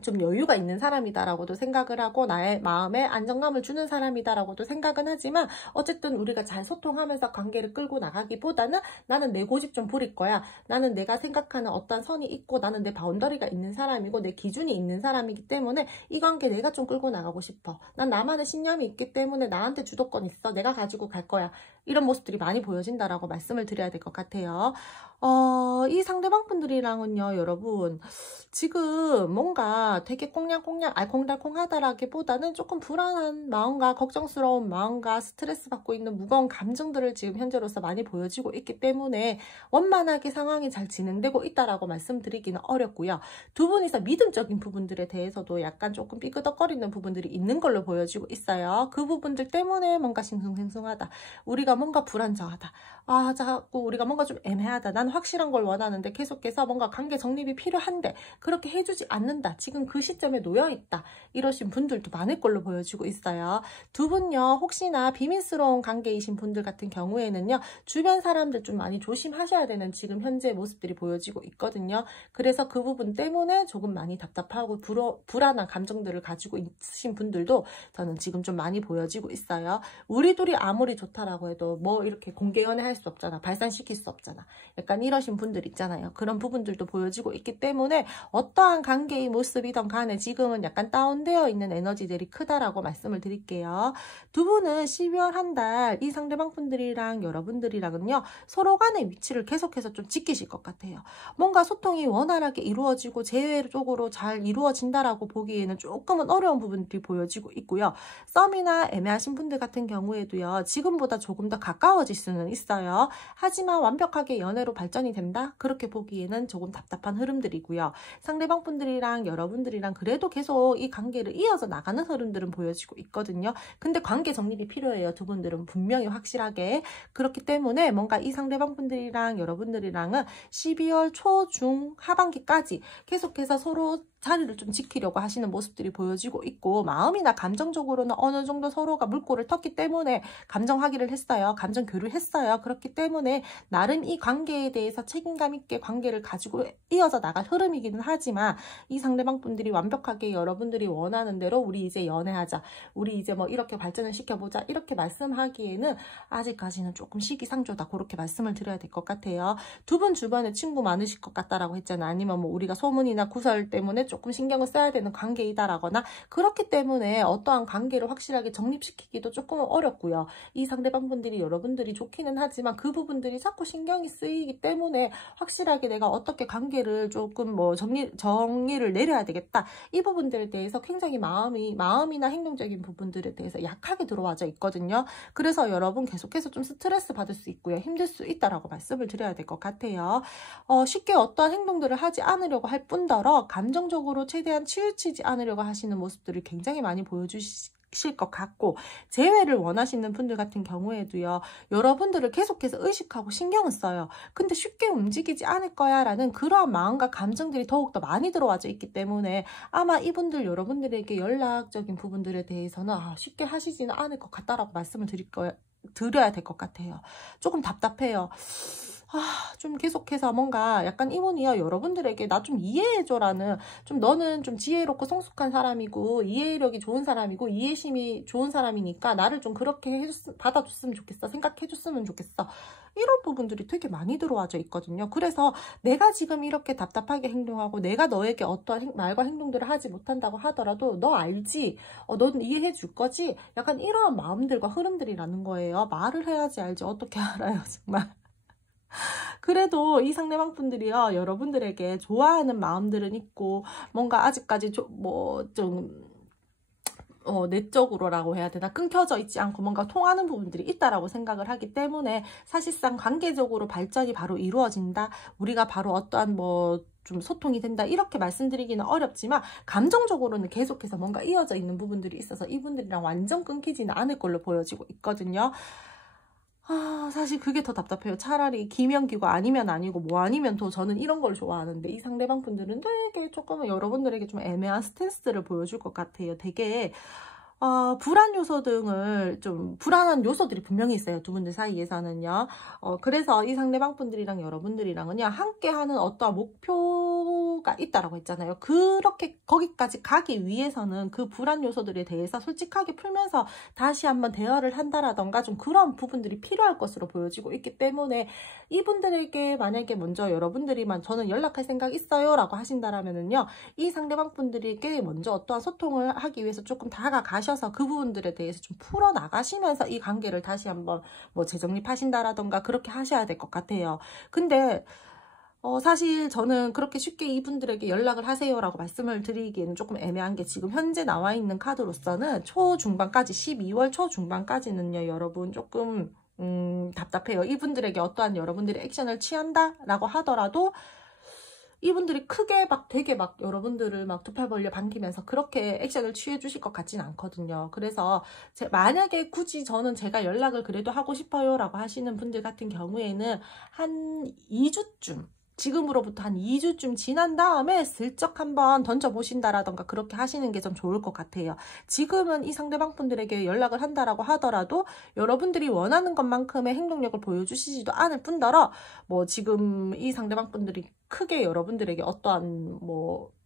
좀 여유가 있는 사람이다라고도 생각을 하고 나의 마음에 안정감을 주는 사람이다라고도 생각은 하지만 어쨌든 우리가 잘 소통하면서 관계를 끌고 나가기보다는 나는 내 고집 좀 부릴 거야. 나는 내가 생각하는 어떤 선이 있고 나는 내 바운더리가 있는 사람이고 내 기준이 있는 사람이기 때문에 이 관계 내가 좀 끌고 나가고 싶어. 난 나만의 신념이 있기 때문에 나한테 주도권 있어. 내가 가지고 갈 거야. 이런 모습들이 많이 보여진다라고 말씀을 드려야 될 것 같아요. 이 상대방 분들이랑은요, 여러분, 지금 뭔가 되게 꽁냥꽁냥 알콩달콩하다라기보다는 조금 불안한 마음과 걱정스러운 마음과 스트레스 받고 있는 무거운 감정들을 지금 현재로서 많이 보여지고 있기 때문에 원만하게 상황이 잘 진행되고 있다라고 말씀드리기는 어렵고요. 두 분이서 믿음적인 부분들에 대해서도 약간 조금 삐그덕거리는 부분들이 있는 걸로 보여지고 있어요. 그 부분들 때문에 뭔가 싱숭생숭하다. 우리가 뭔가 불안정하다. 아, 자꾸 우리가 뭔가 좀 애매하다. 난 확실한 걸 원하는데 계속해서 뭔가 관계 정립이 필요한데 그렇게 해주지 않는다. 지금 그 시점에 놓여있다. 이러신 분들도 많을 걸로 보여지고 있어요. 두 분요, 혹시나 비밀스러운 관계이신 분들 같은 경우에는요, 주변 사람들 좀 많이 조심하셔야 되는 지금 현재 모습들이 보여지고 있거든요. 그래서 그 부분 때문에 조금 많이 답답하고 불안한 감정들을 가지고 있으신 분들도 저는 지금 좀 많이 보여지고 있어요. 우리 둘이 아무리 좋다라고 해도 뭐 이렇게 공개 연애할 수 없잖아. 발산시킬 수 없잖아. 약간 이러신 분들 있잖아요. 그런 부분들도 보여지고 있기 때문에 어떠한 관계의 모습이든 간에 지금은 약간 다운되어 있는 에너지들이 크다라고 말씀을 드릴게요. 두 분은 12월 한 달 이 상대방 분들이랑 여러분들이랑은요, 서로 간의 위치를 계속해서 좀 지키실 것 같아요. 뭔가 소통이 원활하게 이루어지고 제외적으로 잘 이루어진다라고 보기에는 조금은 어려운 부분들이 보여지고 있고요. 썸이나 애매하신 분들 같은 경우에도요, 지금보다 조금 더 가까워질 수는 있어요. 하지만 완벽하게 연애로 발전이 된다? 그렇게 보기에는 조금 답답한 흐름들이고요. 상대방 분들이랑 여러분들이랑 그래도 계속 이 관계를 이어서 나가는 흐름들은 보여지고 있거든요. 근데 관계 정립이 필요해요. 두 분들은 분명히 확실하게. 그렇기 때문에 뭔가 이 상대방 분들이랑 여러분들이랑은 12월 초, 중, 하반기까지 계속해서 서로 자리를 좀 지키려고 하시는 모습들이 보여지고 있고, 마음이나 감정적으로는 어느 정도 서로가 물꼬를 텄기 때문에 감정 확인을 했어요. 감정 교류를 했어요. 그렇기 때문에 나름 이 관계에 대해서 책임감 있게 관계를 가지고 이어서 나갈 흐름이기는 하지만 이 상대방 분들이 완벽하게 여러분들이 원하는 대로 우리 이제 연애하자, 우리 이제 뭐 이렇게 발전을 시켜보자, 이렇게 말씀하기에는 아직까지는 조금 시기상조다. 그렇게 말씀을 드려야 될 것 같아요. 두 분 주변에 친구 많으실 것 같다라고 했잖아요. 아니면 뭐 우리가 소문이나 구설 때문에 조금 신경을 써야 되는 관계이다라거나, 그렇기 때문에 어떠한 관계를 확실하게 정립시키기도 조금 어렵고요. 이 상대방 분들이 여러분들이 좋기는 하지만 그 부분들이 자꾸 신경이 쓰이기 때문에 확실하게 내가 어떻게 관계를 조금 뭐 정리를 내려야 되겠다. 이 부분들에 대해서 굉장히 마음이나 행동적인 부분들에 대해서 약하게 들어와져 있거든요. 그래서 여러분 계속해서 좀 스트레스 받을 수 있고요. 힘들 수 있다라고 말씀을 드려야 될 것 같아요. 쉽게 어떠한 행동들을 하지 않으려고 할 뿐더러 감정적으로 최대한 치우치지 않으려고 하시는 모습들을 굉장히 많이 보여주실 것 같고, 재회를 원하시는 분들 같은 경우에도요, 여러분들을 계속해서 의식하고 신경을 써요. 근데 쉽게 움직이지 않을 거야 라는 그러한 마음과 감정들이 더욱더 많이 들어와져 있기 때문에 아마 이분들 여러분들에게 연락적인 부분들에 대해서는 쉽게 하시지는 않을 것 같다라고 말씀을 드려야 될 것 같아요. 조금 답답해요. 좀 계속해서 뭔가 약간 이분이요, 여러분들에게 나 좀 이해해줘라는, 좀 너는 좀 지혜롭고 성숙한 사람이고, 이해력이 좋은 사람이고, 이해심이 좋은 사람이니까 나를 좀 그렇게 받아줬으면 좋겠어. 생각해줬으면 좋겠어. 이런 부분들이 되게 많이 들어와져 있거든요. 그래서 내가 지금 이렇게 답답하게 행동하고, 내가 너에게 어떠한 말과 행동들을 하지 못한다고 하더라도, 너 알지? 넌 이해해 줄 거지? 약간 이런 마음들과 흐름들이라는 거예요. 말을 해야지 알지. 어떻게 알아요, 정말. 그래도 이 상대방 분들이요, 여러분들에게 좋아하는 마음들은 있고, 뭔가 아직까지 내적으로라고 해야 되나, 끊겨져 있지 않고 뭔가 통하는 부분들이 있다라고 생각을 하기 때문에, 사실상 관계적으로 발전이 바로 이루어진다, 우리가 바로 어떠한 좀 소통이 된다, 이렇게 말씀드리기는 어렵지만 감정적으로는 계속해서 뭔가 이어져 있는 부분들이 있어서 이분들이랑 완전 끊기지는 않을 걸로 보여지고 있거든요. 사실 그게 더 답답해요. 차라리 기면기고 아니면 아니고 뭐 아니면 더, 저는 이런 걸 좋아하는데, 이 상대방 분들은 되게 조금은 여러분들에게 좀 애매한 스탠스를 보여줄 것 같아요. 되게 불안 요소 등을, 좀 불안한 요소들이 분명히 있어요, 두 분들 사이에서는요. 그래서 이 상대방 분들이랑 여러분들이랑은요, 함께하는 어떠한 목표가 있다라고 했잖아요. 그렇게 거기까지 가기 위해서는 그 불안 요소들에 대해서 솔직하게 풀면서 다시 한번 대화를 한다라던가, 좀 그런 부분들이 필요할 것으로 보여지고 있기 때문에, 이분들에게 만약에 먼저 여러분들이만 저는 연락할 생각 있어요 라고 하신다라면은요, 이 상대방 분들에게 먼저 어떠한 소통을 하기 위해서 조금 다가가셔서 그 부분들에 대해서 좀 풀어나가시면서 이 관계를 다시 한번 재정립하신다라던가 그렇게 하셔야 될 것 같아요. 근데 사실 저는 그렇게 쉽게 이분들에게 연락을 하세요라고 말씀을 드리기에는 조금 애매한 게, 지금 현재 나와 있는 카드로서는 초중반까지, 12월 초중반까지는요, 여러분 조금 답답해요. 이분들에게 어떠한 여러분들이 액션을 취한다라고 하더라도 이분들이 크게 되게 여러분들을 두 팔 벌려 반기면서 그렇게 액션을 취해 주실 것 같지는 않거든요. 그래서 만약에 굳이 저는 제가 연락을 그래도 하고 싶어요 라고 하시는 분들 같은 경우에는 한 2주쯤, 지금으로부터 한 2주쯤 지난 다음에 슬쩍 한번 던져보신다라던가 그렇게 하시는 게 좀 좋을 것 같아요. 지금은 이 상대방 분들에게 연락을 한다라고 하더라도 여러분들이 원하는 것만큼의 행동력을 보여주시지도 않을 뿐더러, 지금 이 상대방 분들이 크게 여러분들에게 어떠한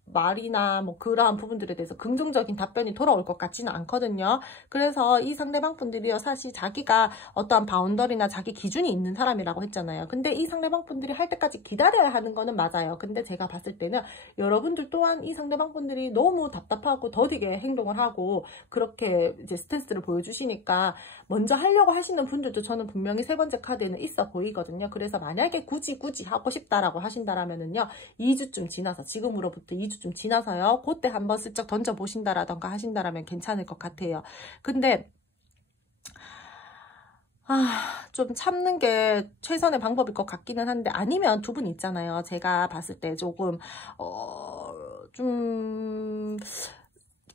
말이나 그러한 부분들에 대해서 긍정적인 답변이 돌아올 것 같지는 않거든요. 그래서 이 상대방 분들이요, 사실 자기가 어떠한 바운더리나 자기 기준이 있는 사람이라고 했잖아요. 근데 이 상대방 분들이 할 때까지 기다려야 하는 거는 맞아요. 근데 제가 봤을 때는 여러분들 또한 이 상대방 분들이 너무 답답하고 더디게 행동을 하고 그렇게 이제 스탠스를 보여주시니까 먼저 하려고 하시는 분들도 저는 분명히 세 번째 카드에는 있어 보이거든요. 그래서 만약에 굳이 하고 싶다라고 하신다라면은요, 2주쯤 지나서, 지금으로부터 2주쯤 지나서요, 그때 한번 슬쩍 던져보신다라던가 하신다라면 괜찮을 것 같아요. 근데 좀 참는 게 최선의 방법일 것 같기는 한데, 아니면 두 분 있잖아요. 제가 봤을 때 조금 좀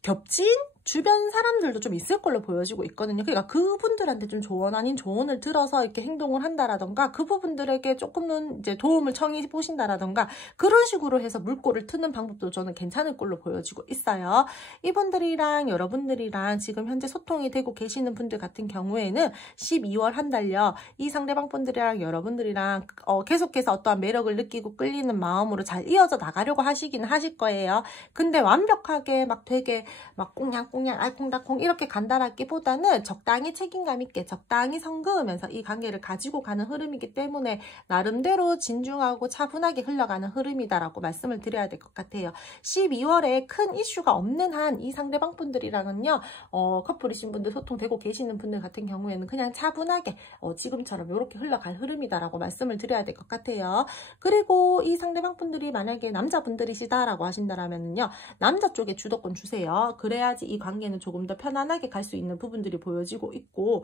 겹친 주변 사람들도 좀 있을 걸로 보여지고 있거든요. 그러니까 그분들한테 좀 조언 아닌 조언을 들어서 이렇게 행동을 한다라던가, 그 부분들에게 조금은 이제 도움을 청해 보신다라던가, 그런 식으로 해서 물꼬를 트는 방법도 저는 괜찮을 걸로 보여지고 있어요. 이분들이랑 여러분들이랑 지금 현재 소통이 되고 계시는 분들 같은 경우에는 12월 한 달요, 이 상대방 분들이랑 여러분들이랑 계속해서 어떠한 매력을 느끼고 끌리는 마음으로 잘 이어져 나가려고 하시긴 하실 거예요. 근데 완벽하게 되게 꽁냥꽁냥 알콩달콩 이렇게 간단하기보다는 적당히 책임감 있게, 적당히 성그으면서 이 관계를 가지고 가는 흐름이기 때문에 나름대로 진중하고 차분하게 흘러가는 흐름이다라고 말씀을 드려야 될 것 같아요. 12월에 큰 이슈가 없는 한 이 상대방 분들이랑은요, 커플이신 분들, 소통되고 계시는 분들 같은 경우에는 그냥 차분하게 지금처럼 이렇게 흘러갈 흐름이다라고 말씀을 드려야 될 것 같아요. 그리고 이 상대방 분들이 만약에 남자분들이시다라고 하신다라면은요, 남자 쪽에 주도권 주세요. 그래야지 이 관계는 조금 더 편안하게 갈 수 있는 부분들이 보여지고 있고,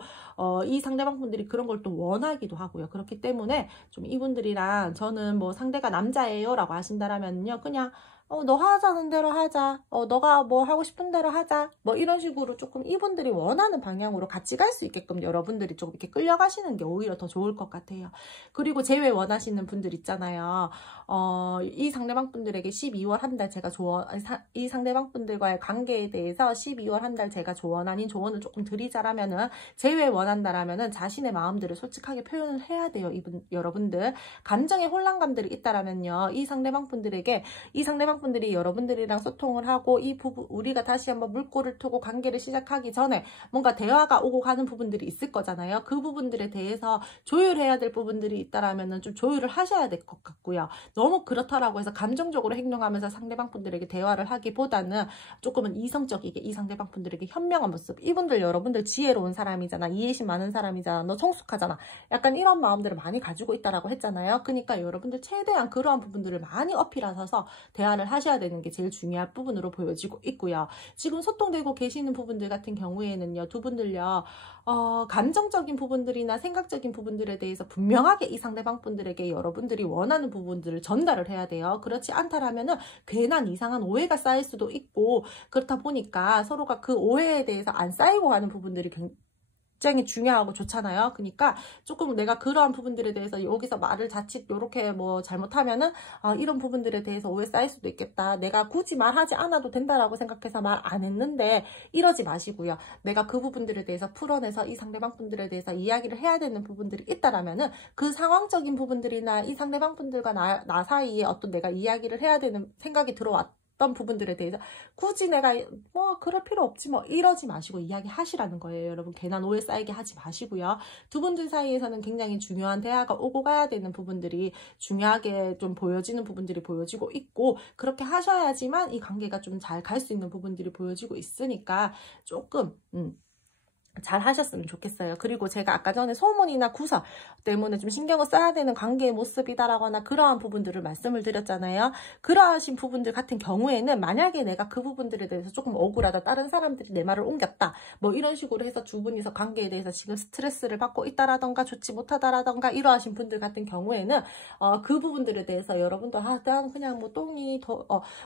이 상대방 분들이 그런 걸 또 원하기도 하고요. 그렇기 때문에 좀 이분들이랑, 저는 상대가 남자예요 라고 하신다라면요, 그냥 너 하자는 대로 하자. 너가 뭐 하고 싶은 대로 하자. 뭐 이런 식으로 조금 이분들이 원하는 방향으로 같이 갈 수 있게끔 여러분들이 좀 이렇게 끌려가시는 게 오히려 더 좋을 것 같아요. 그리고 제외 원하시는 분들 있잖아요. 이 상대방 분들에게 12월 한 달 제가 이 상대방 분들과의 관계에 대해서 12월 한 달 제가 조언 아닌 조언을 조금 드리자라면은, 제외 원한다라면은 자신의 마음들을 솔직하게 표현을 해야 돼요. 여러분들. 감정의 혼란감들이 있다라면요. 이 상대방 분들이 여러분들이랑 소통을 하고 우리가 다시 한번 물꼬를 트고 관계를 시작하기 전에 뭔가 대화가 오고 가는 부분들이 있을 거잖아요. 그 부분들에 대해서 조율해야 될 부분들이 있다라면은 좀 조율을 하셔야 될 것 같고요. 너무 그렇다라고 해서 감정적으로 행동하면서 상대방 분들에게 대화를 하기보다는 조금은 이성적이게 이 상대방 분들에게 현명한 모습. 이분들 여러분들 지혜로운 사람이잖아. 이해심 많은 사람이잖아. 너 성숙하잖아. 약간 이런 마음들을 많이 가지고 있다라고 했잖아요. 그러니까 여러분들 최대한 그러한 부분들을 많이 어필하셔서 대화를 하셔야 되는 게 제일 중요한 부분으로 보여지고 있고요. 지금 소통되고 계시는 부분들 같은 경우에는요, 두 분들요, 감정적인 부분들이나 생각적인 부분들에 대해서 분명하게 이 상대방 분들에게 여러분들이 원하는 부분들을 전달을 해야 돼요. 그렇지 않다라면은 괜한 이상한 오해가 쌓일 수도 있고, 그렇다 보니까 서로가 그 오해에 대해서 안 쌓이고 가는 부분들이 굉장히 중요하고 좋잖아요. 그러니까 조금 내가 그러한 부분들에 대해서 여기서 말을 자칫 이렇게 뭐 잘못하면은 이런 부분들에 대해서 오해 쌓일 수도 있겠다. 내가 굳이 말하지 않아도 된다라고 생각해서 말 안 했는데 이러지 마시고요. 내가 그 부분들에 대해서 풀어내서 이 상대방 분들에 대해서 이야기를 해야 되는 부분들이 있다라면은 그 상황적인 부분들이나 이 상대방 분들과 나 사이에 어떤 내가 이야기를 해야 되는 생각이 들어왔던 부분들에 대해서 굳이 내가 뭐 그럴 필요 없지 뭐 이러지 마시고 이야기하시라는 거예요. 여러분 괜한 오해 쌓이게 하지 마시고요. 두 분들 사이에서는 굉장히 중요한 대화가 오고 가야 되는 부분들이 중요하게 좀 보여지는 부분들이 보여지고 있고, 그렇게 하셔야지만 이 관계가 좀 잘 갈 수 있는 부분들이 보여지고 있으니까 조금 잘 하셨으면 좋겠어요. 그리고 제가 아까 전에 소문이나 구설 때문에 좀 신경을 써야 되는 관계의 모습이다라거나 그러한 부분들을 말씀을 드렸잖아요. 그러하신 부분들 같은 경우에는 만약에 내가 그 부분들에 대해서 조금 억울하다, 다른 사람들이 내 말을 옮겼다, 뭐 이런 식으로 해서 두 분이서 관계에 대해서 지금 스트레스를 받고 있다라던가 좋지 못하다라던가 이러하신 분들 같은 경우에는 그 부분들에 대해서 여러분도 난 그냥 뭐 똥이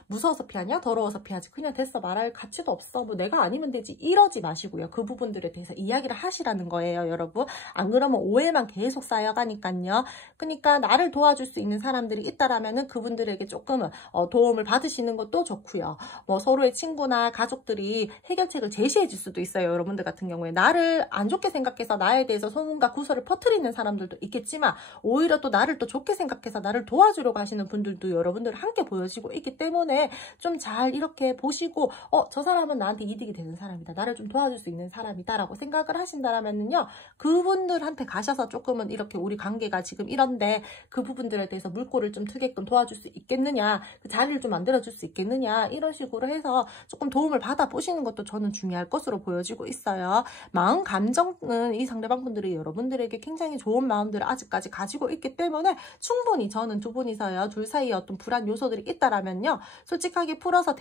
무서워서 피하냐? 더러워서 피하지. 그냥 됐어. 말할 가치도 없어. 뭐 내가 아니면 되지. 이러지 마시고요. 그 부분들에 대해서 이야기를 하시라는 거예요, 여러분. 안 그러면 오해만 계속 쌓여가니까요. 그러니까 나를 도와줄 수 있는 사람들이 있다라면은 그분들에게 조금은 도움을 받으시는 것도 좋고요. 뭐 서로의 친구나 가족들이 해결책을 제시해 줄 수도 있어요. 여러분들 같은 경우에 나를 안 좋게 생각해서 나에 대해서 소문과 구설을 퍼뜨리는 사람들도 있겠지만, 오히려 또 나를 또 좋게 생각해서 나를 도와주려고 하시는 분들도 여러분들 함께 보여지고 있기 때문에 좀 잘 이렇게 보시고 저 사람은 나한테 이득이 되는 사람이다, 나를 좀 도와줄 수 있는 사람이다 라고 생각을 하신다면요, 그분들한테 가셔서 조금은 이렇게 우리 관계가 지금 이런데 그 부분들에 대해서 물꼬를 좀 트게끔 도와줄 수 있겠느냐, 그 자리를 좀 만들어줄 수 있겠느냐, 이런 식으로 해서 조금 도움을 받아보시는 것도 저는 중요할 것으로 보여지고 있어요. 마음 감정은 이 상대방 분들이 여러분들에게 굉장히 좋은 마음들을 아직까지 가지고 있기 때문에 충분히 저는 두 분이서요, 둘 사이에 어떤 불안 요소들이 있다라면요, 솔직하게 풀어서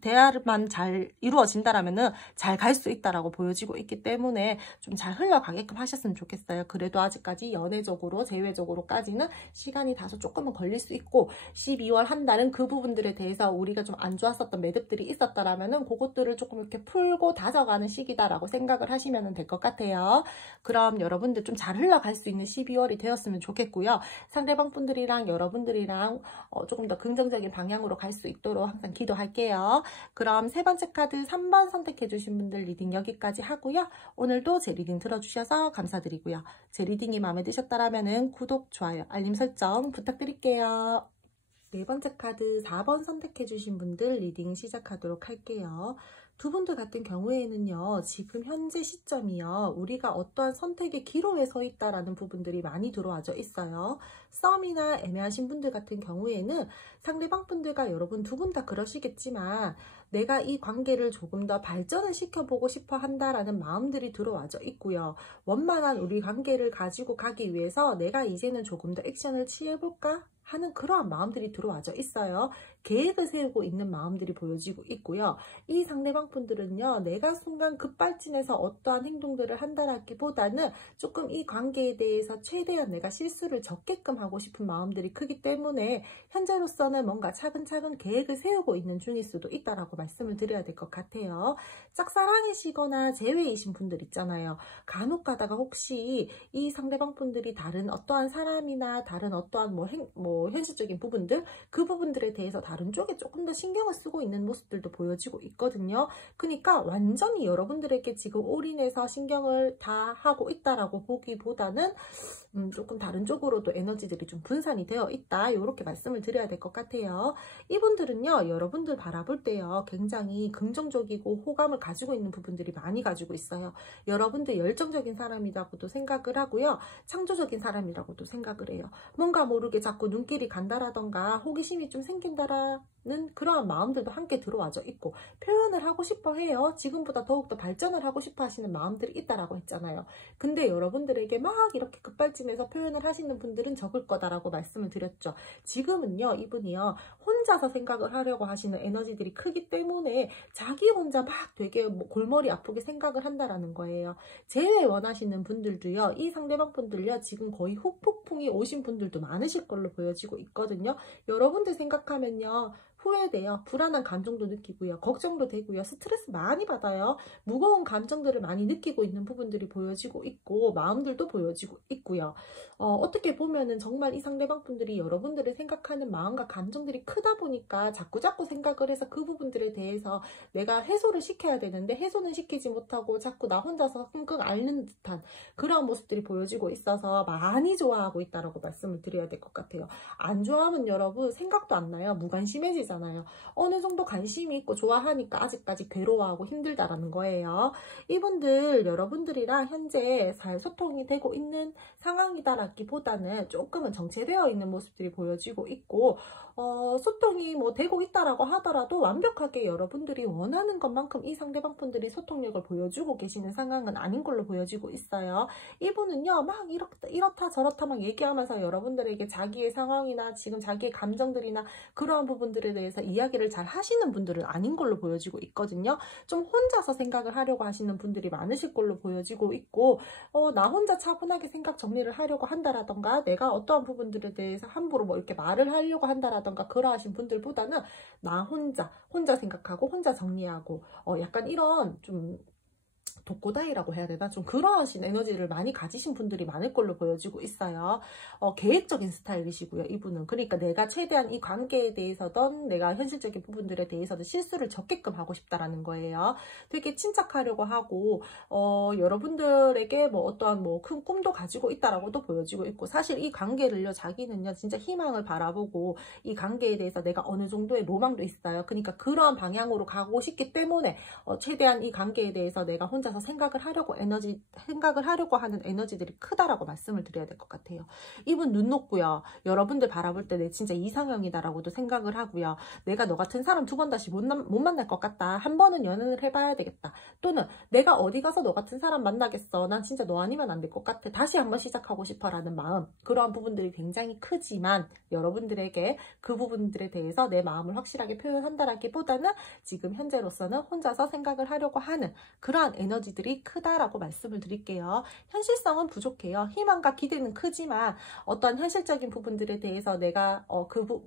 대화만 잘 이루어진다라면은 잘 갈 수 있다라고 보여지고 있기 때문에 좀 잘 흘러가게끔 하셨으면 좋겠어요. 그래도 아직까지 연애적으로 제외적으로까지는 시간이 다소 조금은 걸릴 수 있고, 12월 한 달은 그 부분들에 대해서 우리가 좀 안 좋았었던 매듭들이 있었다라면은 그것들을 조금 이렇게 풀고 다져가는 시기다라고 생각을 하시면 될 것 같아요. 그럼 여러분들 좀 잘 흘러갈 수 있는 12월이 되었으면 좋겠고요. 상대방 분들이랑 여러분들이랑 조금 더 긍정적인 방향으로 갈 수 있도록 항상 기도할게요. 그럼 세 번째 카드 3번 선택해주신 분들 리딩 여기까지 하고요. 오늘도 제 리딩 들어주셔서 감사드리고요. 제 리딩이 마음에 드셨다면 구독, 좋아요, 알림 설정 부탁드릴게요. 네 번째 카드 4번 선택해주신 분들 리딩 시작하도록 할게요. 두 분들 같은 경우에는요, 지금 현재 시점이요, 우리가 어떠한 선택의 기로에 서 있다라는 부분들이 많이 들어와져 있어요. 싸움이나 애매하신 분들 같은 경우에는 상대방 분들과 여러분 두 분 다 그러시겠지만, 내가 이 관계를 조금 더 발전을 시켜보고 싶어 한다라는 마음들이 들어와져 있고요. 원만한 우리 관계를 가지고 가기 위해서 내가 이제는 조금 더 액션을 취해볼까 하는 그러한 마음들이 들어와져 있어요. 계획을 세우고 있는 마음들이 보여지고 있고요. 이 상대방 분들은요, 내가 순간 급발진해서 어떠한 행동들을 한다라기보다는 조금 이 관계에 대해서 최대한 내가 실수를 적게끔 하고 싶은 마음들이 크기 때문에 현재로서는 뭔가 차근차근 계획을 세우고 있는 중일 수도 있다라고 말씀을 드려야 될 것 같아요. 짝사랑이시거나 재회이신 분들 있잖아요. 간혹 가다가 혹시 이 상대방 분들이 다른 어떠한 사람이나 다른 어떠한 현실적인 부분들, 그 부분들에 대해서 다른 쪽에 조금 더 신경을 쓰고 있는 모습들도 보여지고 있거든요. 그러니까 완전히 여러분들에게 지금 올인해서 신경을 다 하고 있다라고 보기보다는 조금 다른 쪽으로도 에너지들이 좀 분산이 되어 있다, 이렇게 말씀을 드려야 될 것 같아요. 이분들은요, 여러분들 바라볼 때요, 굉장히 긍정적이고 호감을 가지고 있는 부분들이 많이 가지고 있어요. 여러분들 열정적인 사람이라고도 생각을 하고요, 창조적인 사람이라고도 생각을 해요. 뭔가 모르게 자꾸 눈길이 간다라던가 호기심이 좀 생긴다라는 그러한 마음들도 함께 들어와져 있고, 표현을 하고 싶어 해요. 지금보다 더욱더 발전을 하고 싶어 하시는 마음들이 있다라고 했잖아요. 근데 여러분들에게 막 이렇게 급발진해서 표현을 하시는 분들은 적을 거다라고 말씀을 드렸죠. 지금은요, 이분이요, 혼자서 생각을 하려고 하시는 에너지들이 크기 때문에 자기 혼자 막 되게 골머리 아프게 생각을 한다라는 거예요. 재회 원하시는 분들도요, 이 상대방 분들요, 지금 거의 후폭풍이 오신 분들도 많으실 걸로 보여지고 있거든요. 여러분들 생각하면요, 후회돼요. 불안한 감정도 느끼고요. 걱정도 되고요. 스트레스 많이 받아요. 무거운 감정들을 많이 느끼고 있는 부분들이 보여지고 있고, 마음들도 보여지고 있고요. 어떻게 보면은 정말 이 상대방 분들이 여러분들을 생각하는 마음과 감정들이 크다 보니까 자꾸자꾸 생각을 해서 그 부분들에 대해서 내가 해소를 시켜야 되는데 해소는 시키지 못하고 자꾸 나 혼자서 끙끙 앓는 듯한 그런 모습들이 보여지고 있어서 많이 좋아하고 있다라고 말씀을 드려야 될 것 같아요. 안 좋아하면 여러분 생각도 안 나요. 무관심해지잖아요. 어느 정도 관심이 있고 좋아하니까 아직까지 괴로워하고 힘들다라는 거예요. 이분들 여러분들이랑 현재 잘 소통이 되고 있는 상황이다라기보다는 조금은 정체되어 있는 모습들이 보여지고 있고, 소통이 되고 있다라고 하더라도 완벽하게 여러분들이 원하는 것만큼 이 상대방 분들이 소통력을 보여주고 계시는 상황은 아닌 걸로 보여지고 있어요. 이분은요, 막 이렇다 저렇다 막 얘기하면서 여러분들에게 자기의 상황이나 지금 자기의 감정들이나 그러한 부분들에 대해서 이야기를 잘 하시는 분들은 아닌 걸로 보여지고 있거든요. 좀 혼자서 생각을 하려고 하시는 분들이 많으실 걸로 보여지고 있고, 나 혼자 차분하게 생각 정리를 하려고 한다라던가, 내가 어떠한 부분들에 대해서 함부로 이렇게 말을 하려고 한다라던가, 그러하신 분들보다는 나 혼자 생각하고 혼자 정리하고, 약간 이런 좀 독고다이라고 해야 되나? 좀 그러하신 에너지를 많이 가지신 분들이 많을 걸로 보여지고 있어요. 계획적인 스타일이시고요, 이분은. 그러니까 내가 최대한 이 관계에 대해서든 내가 현실적인 부분들에 대해서든 실수를 적게끔 하고 싶다라는 거예요. 되게 침착하려고 하고, 여러분들에게 어떠한 큰 꿈도 가지고 있다라고도 보여지고 있고, 사실 이 관계를요, 자기는요, 진짜 희망을 바라보고 이 관계에 대해서 내가 어느 정도의 로망도 있어요. 그러니까 그러한 방향으로 가고 싶기 때문에 최대한 이 관계에 대해서 내가 혼자서 생각을 하려고 하는 에너지들이 크다라고 말씀을 드려야 될 것 같아요. 이분 눈 높고요. 여러분들 바라볼 때 내 진짜 이상형이다라고도 생각을 하고요. 내가 너 같은 사람 두 번 다시 못 만날 것 같다. 한 번은 연애를 해봐야 되겠다. 또는 내가 어디 가서 너 같은 사람 만나겠어. 난 진짜 너 아니면 안 될 것 같아. 다시 한번 시작하고 싶어라는 마음. 그러한 부분들이 굉장히 크지만 여러분들에게 그 부분들에 대해서 내 마음을 확실하게 표현한다라기보다는 지금 현재로서는 혼자서 생각을 하려고 하는 그러한 에너지들이 크다라고 말씀을 드릴게요. 현실성은 부족해요. 희망과 기대는 크지만 어떤 현실적인 부분들에 대해서 내가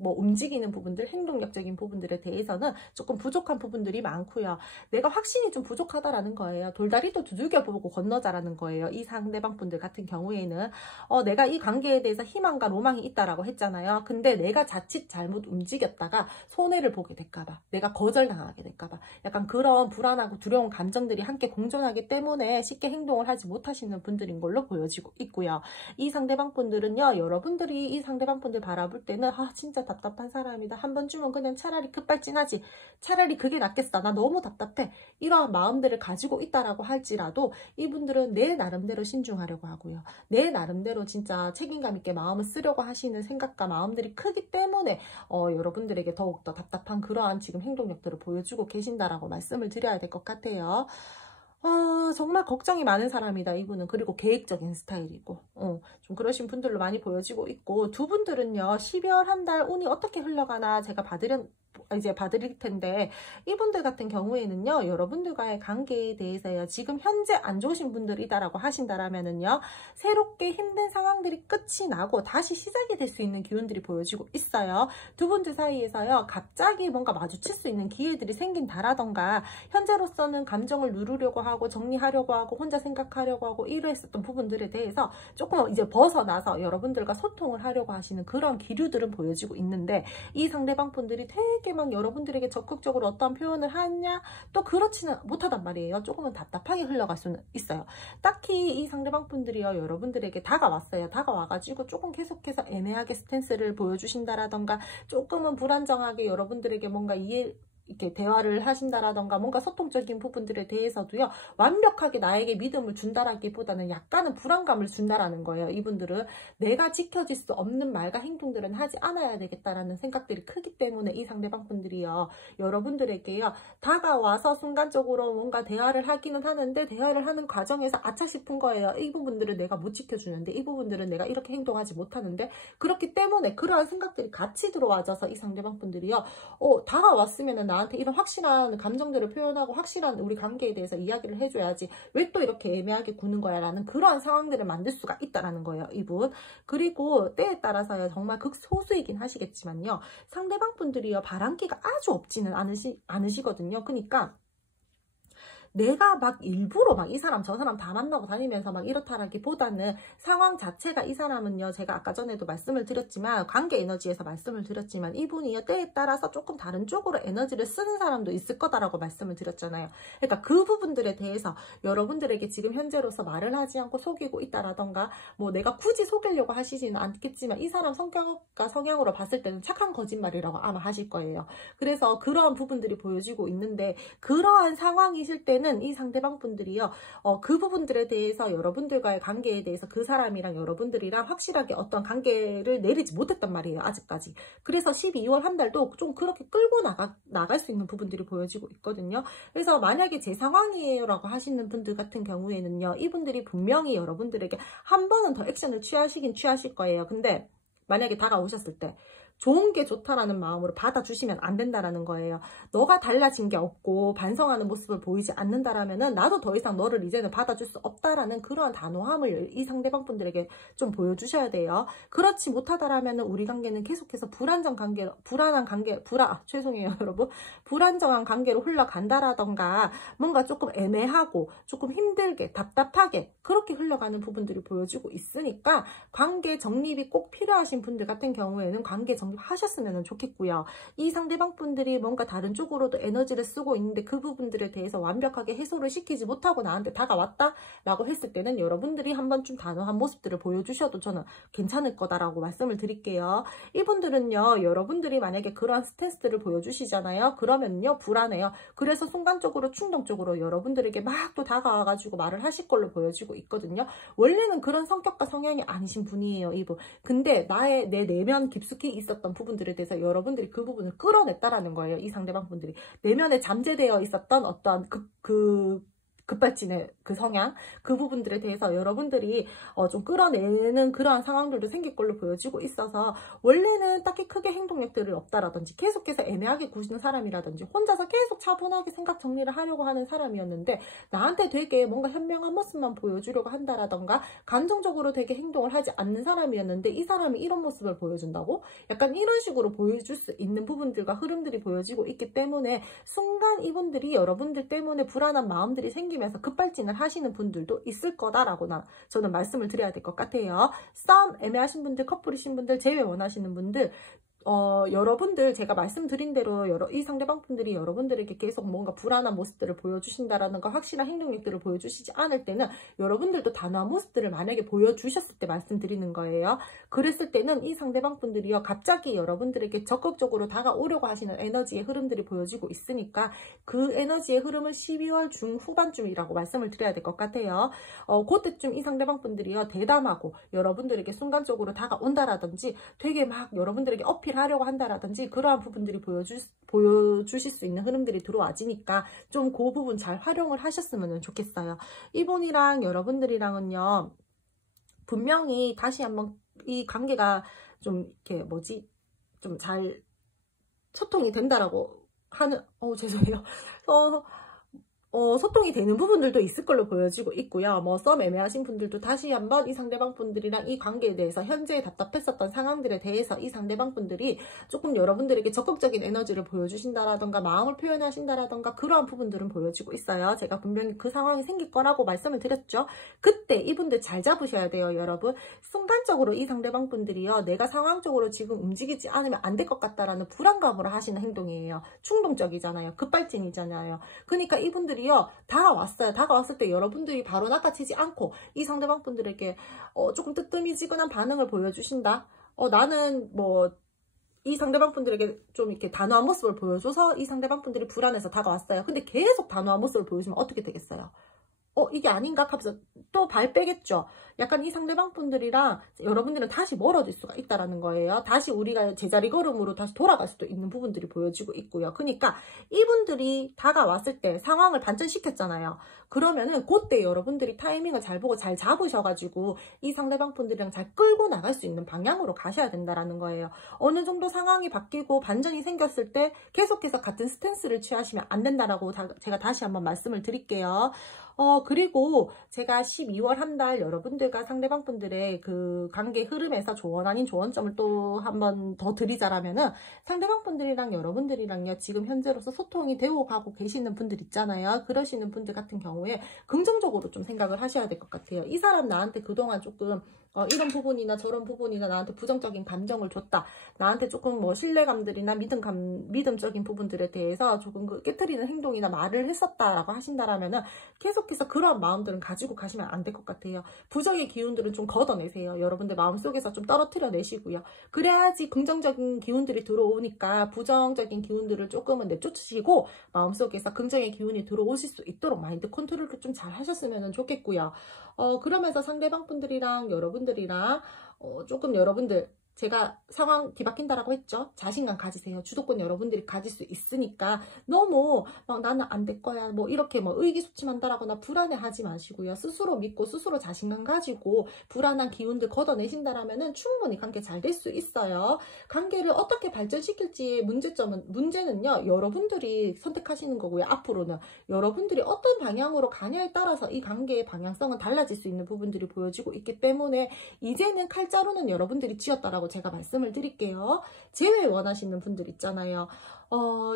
움직이는 부분들, 행동력적인 부분들에 대해서는 조금 부족한 부분들이 많고요. 내가 확신이 좀 부족하다라는 거예요. 돌다리도 두들겨보고 건너자라는 거예요. 이 상대방 분들 같은 경우에는 내가 이 관계에 대해서 희망과 로망이 있다라고 했잖아요. 근데 내가 자칫 잘못 움직였다가 손해를 보게 될까봐, 내가 거절당하게 될까봐, 약간 그런 불안하고 두려운 감정들이 함께 공존하기 때문에 쉽게 행동을 하지 못하시는 분들인 걸로 보여지고 있고요. 이 상대방 분들은요, 여러분들이 이 상대방 분들 바라볼 때는 진짜 답답한 사람이다. 한 번쯤은 그냥 차라리 급발진하지. 차라리 그게 낫겠어. 나 너무 답답해. 이러한 마음들을 가지고 있다라고 할지라도 이분들은 내 나름대로 신중하려고 하고요. 내 나름대로 진짜 책임감 있게 마음을 쓰려고 하시는 생각과 마음들이 크기 때문에 여러분들에게 더욱더 답답한 그러한 지금 행동력들을 보여주고 계신다라고 말씀을 드려야 될 것 같아요. 정말 걱정이 많은 사람이다, 이분은. 그리고 계획적인 스타일이고, 좀 그러신 분들로 많이 보여지고 있고, 두 분들은요, 12월 한 달 운이 어떻게 흘러가나 제가 이제 봐드릴 텐데, 이분들 같은 경우에는요, 여러분들과의 관계에 대해서요, 지금 현재 안 좋으신 분들이다라고 하신다라면은요, 새롭게 힘든 상황들이 끝이 나고 다시 시작이 될 수 있는 기운들이 보여지고 있어요. 두 분들 사이에서요, 갑자기 뭔가 마주칠 수 있는 기회들이 생긴다라던가, 현재로서는 감정을 누르려고 하고 정리하려고 하고 혼자 생각하려고 하고 이러했었던 부분들에 대해서 조금 이제 벗어나서 여러분들과 소통을 하려고 하시는 그런 기류들은 보여지고 있는데, 이 상대방 분들이 되게 막 여러분들에게 적극적으로 어떠한 표현을 하냐, 또 그렇지는 못하단 말이에요. 조금은 답답하게 흘러갈 수는 있어요. 딱히 이 상대방 분들이요, 여러분들에게 다가왔어요. 다가와가지고 조금 계속해서 애매하게 스탠스를 보여주신다라던가, 조금은 불안정하게 여러분들에게 뭔가 이렇게 대화를 하신다라던가 뭔가 소통적인 부분들에 대해서도요, 완벽하게 나에게 믿음을 준다라기보다는 약간은 불안감을 준다라는 거예요. 이분들은 내가 지켜질 수 없는 말과 행동들은 하지 않아야 되겠다라는 생각들이 크기 때문에 이 상대방 분들이요, 여러분들에게요, 다가와서 순간적으로 뭔가 대화를 하기는 하는데, 대화를 하는 과정에서 아차 싶은 거예요. 이 부분들은 내가 못 지켜주는데, 이 부분들은 내가 이렇게 행동하지 못하는데, 그렇기 때문에 그러한 생각들이 같이 들어와져서 이 상대방 분들이요, 다가왔으면 나한테 이런 확실한 감정들을 표현하고 확실한 우리 관계에 대해서 이야기를 해줘야지, 왜 또 이렇게 애매하게 구는 거야 라는 그러한 상황들을 만들 수가 있다라는 거예요, 이분. 그리고 때에 따라서요, 정말 극소수이긴 하시겠지만요, 상대방 분들이요, 바람기가 아주 없지는 않으시거든요. 그러니까 내가 막 일부러 막 이 사람 저 사람 다 만나고 다니면서 막 이렇다라기보다는, 상황 자체가, 이 사람은요, 제가 아까 전에도 말씀을 드렸지만, 관계 에너지에서 말씀을 드렸지만, 이분이요, 때에 따라서 조금 다른 쪽으로 에너지를 쓰는 사람도 있을 거다라고 말씀을 드렸잖아요. 그러니까 그 부분들에 대해서 여러분들에게 지금 현재로서 말을 하지 않고 속이고 있다라던가, 뭐 내가 굳이 속이려고 하시지는 않겠지만, 이 사람 성격과 성향으로 봤을 때는 착한 거짓말이라고 아마 하실 거예요. 그래서 그러한 부분들이 보여지고 있는데, 그러한 상황이실 때는 이 상대방 분들이요, 그 부분들에 대해서 여러분들과의 관계에 대해서 그 사람이랑 여러분들이랑 확실하게 어떤 관계를 내리지 못했단 말이에요, 아직까지. 그래서 12월 한 달도 좀 그렇게 끌고 나갈 수 있는 부분들이 보여지고 있거든요. 그래서 만약에 제 상황이에요 라고 하시는 분들 같은 경우에는요, 이분들이 분명히 여러분들에게 한 번은 더 액션을 취하실 거예요. 근데 만약에 다가오셨을 때 좋은 게 좋다라는 마음으로 받아주시면 안 된다라는 거예요. 너가 달라진 게 없고 반성하는 모습을 보이지 않는다라면은 나도 더 이상 너를 이제는 받아줄 수 없다라는 그러한 단호함을 이 상대방 분들에게 좀 보여주셔야 돼요. 그렇지 못하다라면은 우리 관계는 계속해서 죄송해요 여러분, 불안정한 관계로 흘러간다라던가, 뭔가 조금 애매하고 조금 힘들게 답답하게 그렇게 흘러가는 부분들이 보여지고 있으니까, 관계 정립이 꼭 필요하신 분들 같은 경우에는 관계 정립하셨으면 좋겠고요. 이 상대방 분들이 뭔가 다른 쪽으로도 에너지를 쓰고 있는데, 그 부분들에 대해서 완벽하게 해소를 시키지 못하고 나한테 다가왔다 라고 했을 때는 여러분들이 한번 좀 단호한 모습들을 보여주셔도 저는 괜찮을 거다라고 말씀을 드릴게요. 이분들은요, 여러분들이 만약에 그러한 스탠스들을 보여주시잖아요. 그러면요, 불안해요. 그래서 순간적으로 충동적으로 여러분들에게 막 또 다가와가지고 말을 하실 걸로 보여지고 있거든요. 원래는 그런 성격과 성향이 아니신 분이에요, 이분. 근데 내 내면 깊숙이 있었던 부분들에 대해서 여러분들이 그 부분을 끌어냈다라는 거예요. 이 상대방 분들이 내면에 잠재되어 있었던 어떤 급발진의 그 성향, 그 부분들에 대해서 여러분들이 좀 끌어내는 그러한 상황들도 생길 걸로 보여지고 있어서, 원래는 딱히 크게 행동력들이 없다라든지 계속해서 애매하게 구시는 사람이라든지 혼자서 계속 차분하게 생각 정리를 하려고 하는 사람이었는데, 나한테 되게 뭔가 현명한 모습만 보여주려고 한다라던가 감정적으로 되게 행동을 하지 않는 사람이었는데, 이 사람이 이런 모습을 보여준다고? 약간 이런 식으로 보여줄 수 있는 부분들과 흐름들이 보여지고 있기 때문에, 순간 이분들이 여러분들 때문에 불안한 마음들이 생기면서 급발진을 하시는 분들도 있을 거다라고 저는 말씀을 드려야 될 것 같아요. 싸움 애매하신 분들, 커플이신 분들, 재회 원하시는 분들, 여러분들 제가 말씀드린 대로 이 상대방 분들이 여러분들에게 계속 뭔가 불안한 모습들을 보여주신다라는 거, 확실한 행동력들을 보여주시지 않을 때는 여러분들도 단호한 모습들을 만약에 보여주셨을 때 말씀드리는 거예요. 그랬을 때는 이 상대방 분들이요, 갑자기 여러분들에게 적극적으로 다가오려고 하시는 에너지의 흐름들이 보여지고 있으니까, 그 에너지의 흐름을 12월 중후반쯤이라고 말씀을 드려야 될 것 같아요. 그때쯤 이 상대방 분들이요, 대담하고 여러분들에게 순간적으로 다가온다라든지 되게 막 여러분들에게 어필 어필을 하려고 한다라든지 그러한 부분들이 보여주실 수 있는 흐름들이 들어와지니까 좀 그 부분 잘 활용을 하셨으면 좋겠어요. 이분이랑 여러분들이랑은요, 분명히 다시 한번 이 관계가 좀 이렇게 좀 잘 소통이 된다라고 하는, 죄송해요. 소통이 되는 부분들도 있을 걸로 보여지고 있고요. 뭐 썸 애매하신 분들도 다시 한번 이 상대방 분들이랑 이 관계에 대해서 현재 답답했었던 상황들에 대해서 이 상대방 분들이 조금 여러분들에게 적극적인 에너지를 보여주신다라던가 마음을 표현하신다라던가 그러한 부분들은 보여지고 있어요. 제가 분명히 그 상황이 생길 거라고 말씀을 드렸죠. 그때 이분들 잘 잡으셔야 돼요, 여러분. 순간적으로 이 상대방 분들이요, 내가 상황적으로 지금 움직이지 않으면 안 될 것 같다라는 불안감으로 하시는 행동이에요. 충동적이잖아요. 급발진이잖아요. 그러니까 이분들이 다가왔어요. 다가왔을 때 여러분들이 바로 낚아채지 않고 이 상대방 분들에게 조금 뜨뜻미지근한 반응을 보여주신다. 나는 이 상대방 분들에게 좀 이렇게 단호한 모습을 보여줘서 이 상대방 분들이 불안해서 다가왔어요. 근데 계속 단호한 모습을 보여주면 어떻게 되겠어요? 이게 아닌가 하면서 또 발 빼겠죠. 약간 이 상대방 분들이랑 여러분들은 다시 멀어질 수가 있다라는 거예요. 다시 우리가 제자리 걸음으로 다시 돌아갈 수도 있는 부분들이 보여지고 있고요. 그러니까 이분들이 다가왔을 때 상황을 반전시켰잖아요. 그러면은 그때 여러분들이 타이밍을 잘 보고 잘 잡으셔가지고 이 상대방 분들이랑 잘 끌고 나갈 수 있는 방향으로 가셔야 된다라는 거예요. 어느 정도 상황이 바뀌고 반전이 생겼을 때 계속해서 같은 스탠스를 취하시면 안 된다라고 제가 다시 한번 말씀을 드릴게요. 그리고 제가 12월 한 달 여러분들과 상대방 분들의 그 관계 흐름에서 조언 아닌 조언점을 또 한 번 더 드리자라면은, 상대방 분들이랑 여러분들이랑요, 지금 현재로서 소통이 되어 가고 계시는 분들 있잖아요. 그러시는 분들 같은 경우에 긍정적으로 좀 생각을 하셔야 될 것 같아요. 이 사람 나한테 그동안 조금 이런 부분이나 저런 부분이나 나한테 부정적인 감정을 줬다. 나한테 조금 신뢰감들이나 믿음적인 부분들에 대해서 조금 깨트리는 행동이나 말을 했었다라고 하신다라면은 계속해서 그러한 마음들은 가지고 가시면 안 될 것 같아요. 부정의 기운들은 좀 걷어내세요. 여러분들 마음속에서 좀 떨어뜨려 내시고요. 그래야지 긍정적인 기운들이 들어오니까 부정적인 기운들을 조금은 내쫓으시고 마음속에서 긍정의 기운이 들어오실 수 있도록 마인드 컨트롤을 좀 잘 하셨으면 좋겠고요. 그러면서 상대방 분들이랑 여러분들이랑 조금 여러분들, 제가 상황 뒤바뀐다라고 했죠. 자신감 가지세요. 주도권 여러분들이 가질 수 있으니까 너무 나는 안 될 거야 이렇게 의기소침한다라거나 불안해하지 마시고요. 스스로 믿고 스스로 자신감 가지고 불안한 기운들 걷어내신다라면은 충분히 관계 잘 될 수 있어요. 관계를 어떻게 발전시킬지 문제는요, 여러분들이 선택하시는 거고요. 앞으로는 여러분들이 어떤 방향으로 가냐에 따라서 이 관계의 방향성은 달라질 수 있는 부분들이 보여지고 있기 때문에 이제는 칼자루는 여러분들이 쥐었다라고 제가 말씀을 드릴게요. 재회 원하시는 분들 있잖아요.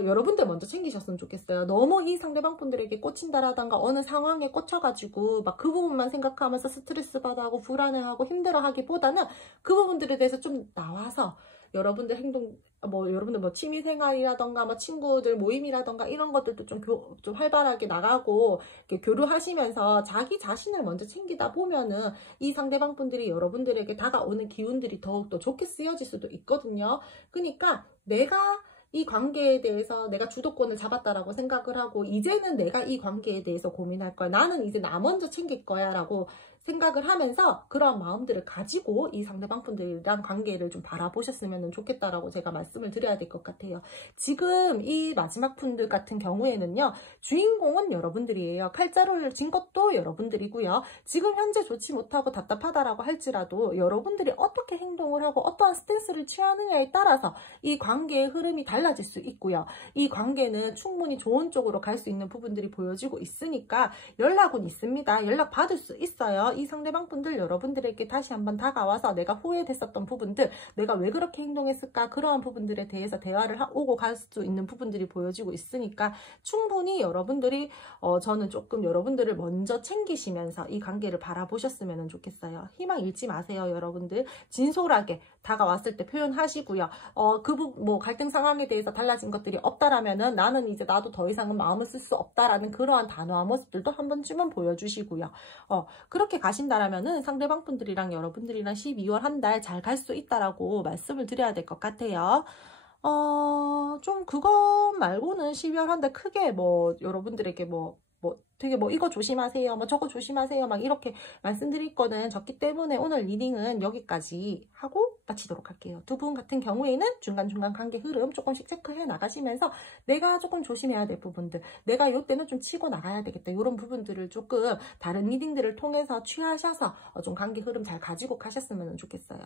여러분들 먼저 챙기셨으면 좋겠어요. 너무 이 상대방 분들에게 꽂힌다라던가 어느 상황에 꽂혀가지고 그 부분만 생각하면서 스트레스 받아하고 불안해하고 힘들어하기보다는 그 부분들에 대해서 좀 나와서 여러분들 행동, 여러분들 취미생활이라던가 친구들 모임이라던가 이런 것들도 좀 활발하게 나가고 이렇게 교류하시면서 자기 자신을 먼저 챙기다 보면은 이 상대방 분들이 여러분들에게 다가오는 기운들이 더욱더 좋게 쓰여질 수도 있거든요. 그러니까 내가 이 관계에 대해서 내가 주도권을 잡았다라고 생각을 하고 이제는 내가 이 관계에 대해서 고민할 거야. 나는 이제 나 먼저 챙길 거야 라고 생각을 하면서 그런 마음들을 가지고 이 상대방 분들이랑 관계를 좀 바라보셨으면 좋겠다라고 제가 말씀을 드려야 될 것 같아요. 지금 이 마지막 분들 같은 경우에는요, 주인공은 여러분들이에요. 칼자루를 진 것도 여러분들이고요. 지금 현재 좋지 못하고 답답하다라고 할지라도 여러분들이 어떻게 행동을 하고 어떠한 스탠스를 취하느냐에 따라서 이 관계의 흐름이 달라질 수 있고요. 이 관계는 충분히 좋은 쪽으로 갈 수 있는 부분들이 보여지고 있으니까 연락은 있습니다. 연락 받을 수 있어요. 이 상대방 분들 여러분들에게 다시 한번 다가와서 내가 후회됐었던 부분들, 내가 왜 그렇게 행동했을까, 그러한 부분들에 대해서 대화를 오고 갈 수 있는 부분들이 보여지고 있으니까 충분히 여러분들이 저는 조금 여러분들을 먼저 챙기시면서 이 관계를 바라보셨으면 좋겠어요. 희망 잃지 마세요. 여러분들 진솔하게 다가왔을 때 표현하시고요. 갈등 상황에 대해서 달라진 것들이 없다라면은 나는 이제 나도 더 이상은 마음을 쓸 수 없다라는 그러한 단호한 모습들도 한 번쯤은 보여주시고요. 그렇게 가신다라면은 상대방 분들이랑 여러분들이랑 12월 한 달 잘 갈 수 있다라고 말씀을 드려야 될 것 같아요. 좀 그거 말고는 12월 한 달 크게 여러분들에게 되게 이거 조심하세요, 저거 조심하세요, 이렇게 말씀드릴 거는 적기 때문에 오늘 리딩은 여기까지 하고 마치도록 할게요. 두 분 같은 경우에는 중간중간 관계 흐름 조금씩 체크해 나가시면서 내가 조금 조심해야 될 부분들, 내가 이때는 좀 치고 나가야 되겠다, 이런 부분들을 조금 다른 리딩들을 통해서 취하셔서 좀 관계 흐름 잘 가지고 가셨으면 좋겠어요.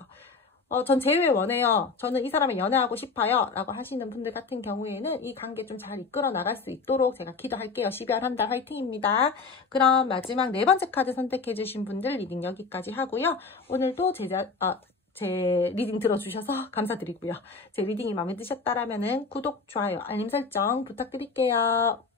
전 재회 원해요, 저는 이 사람을 연애하고 싶어요 라고 하시는 분들 같은 경우에는 이 관계 좀 잘 이끌어 나갈 수 있도록 제가 기도할게요. 12월 한 달 화이팅입니다. 그럼 마지막 네 번째 카드 선택해 주신 분들 리딩 여기까지 하고요. 오늘도 제 리딩 들어주셔서 감사드리고요. 제 리딩이 마음에 드셨다라면 구독, 좋아요, 알림 설정 부탁드릴게요.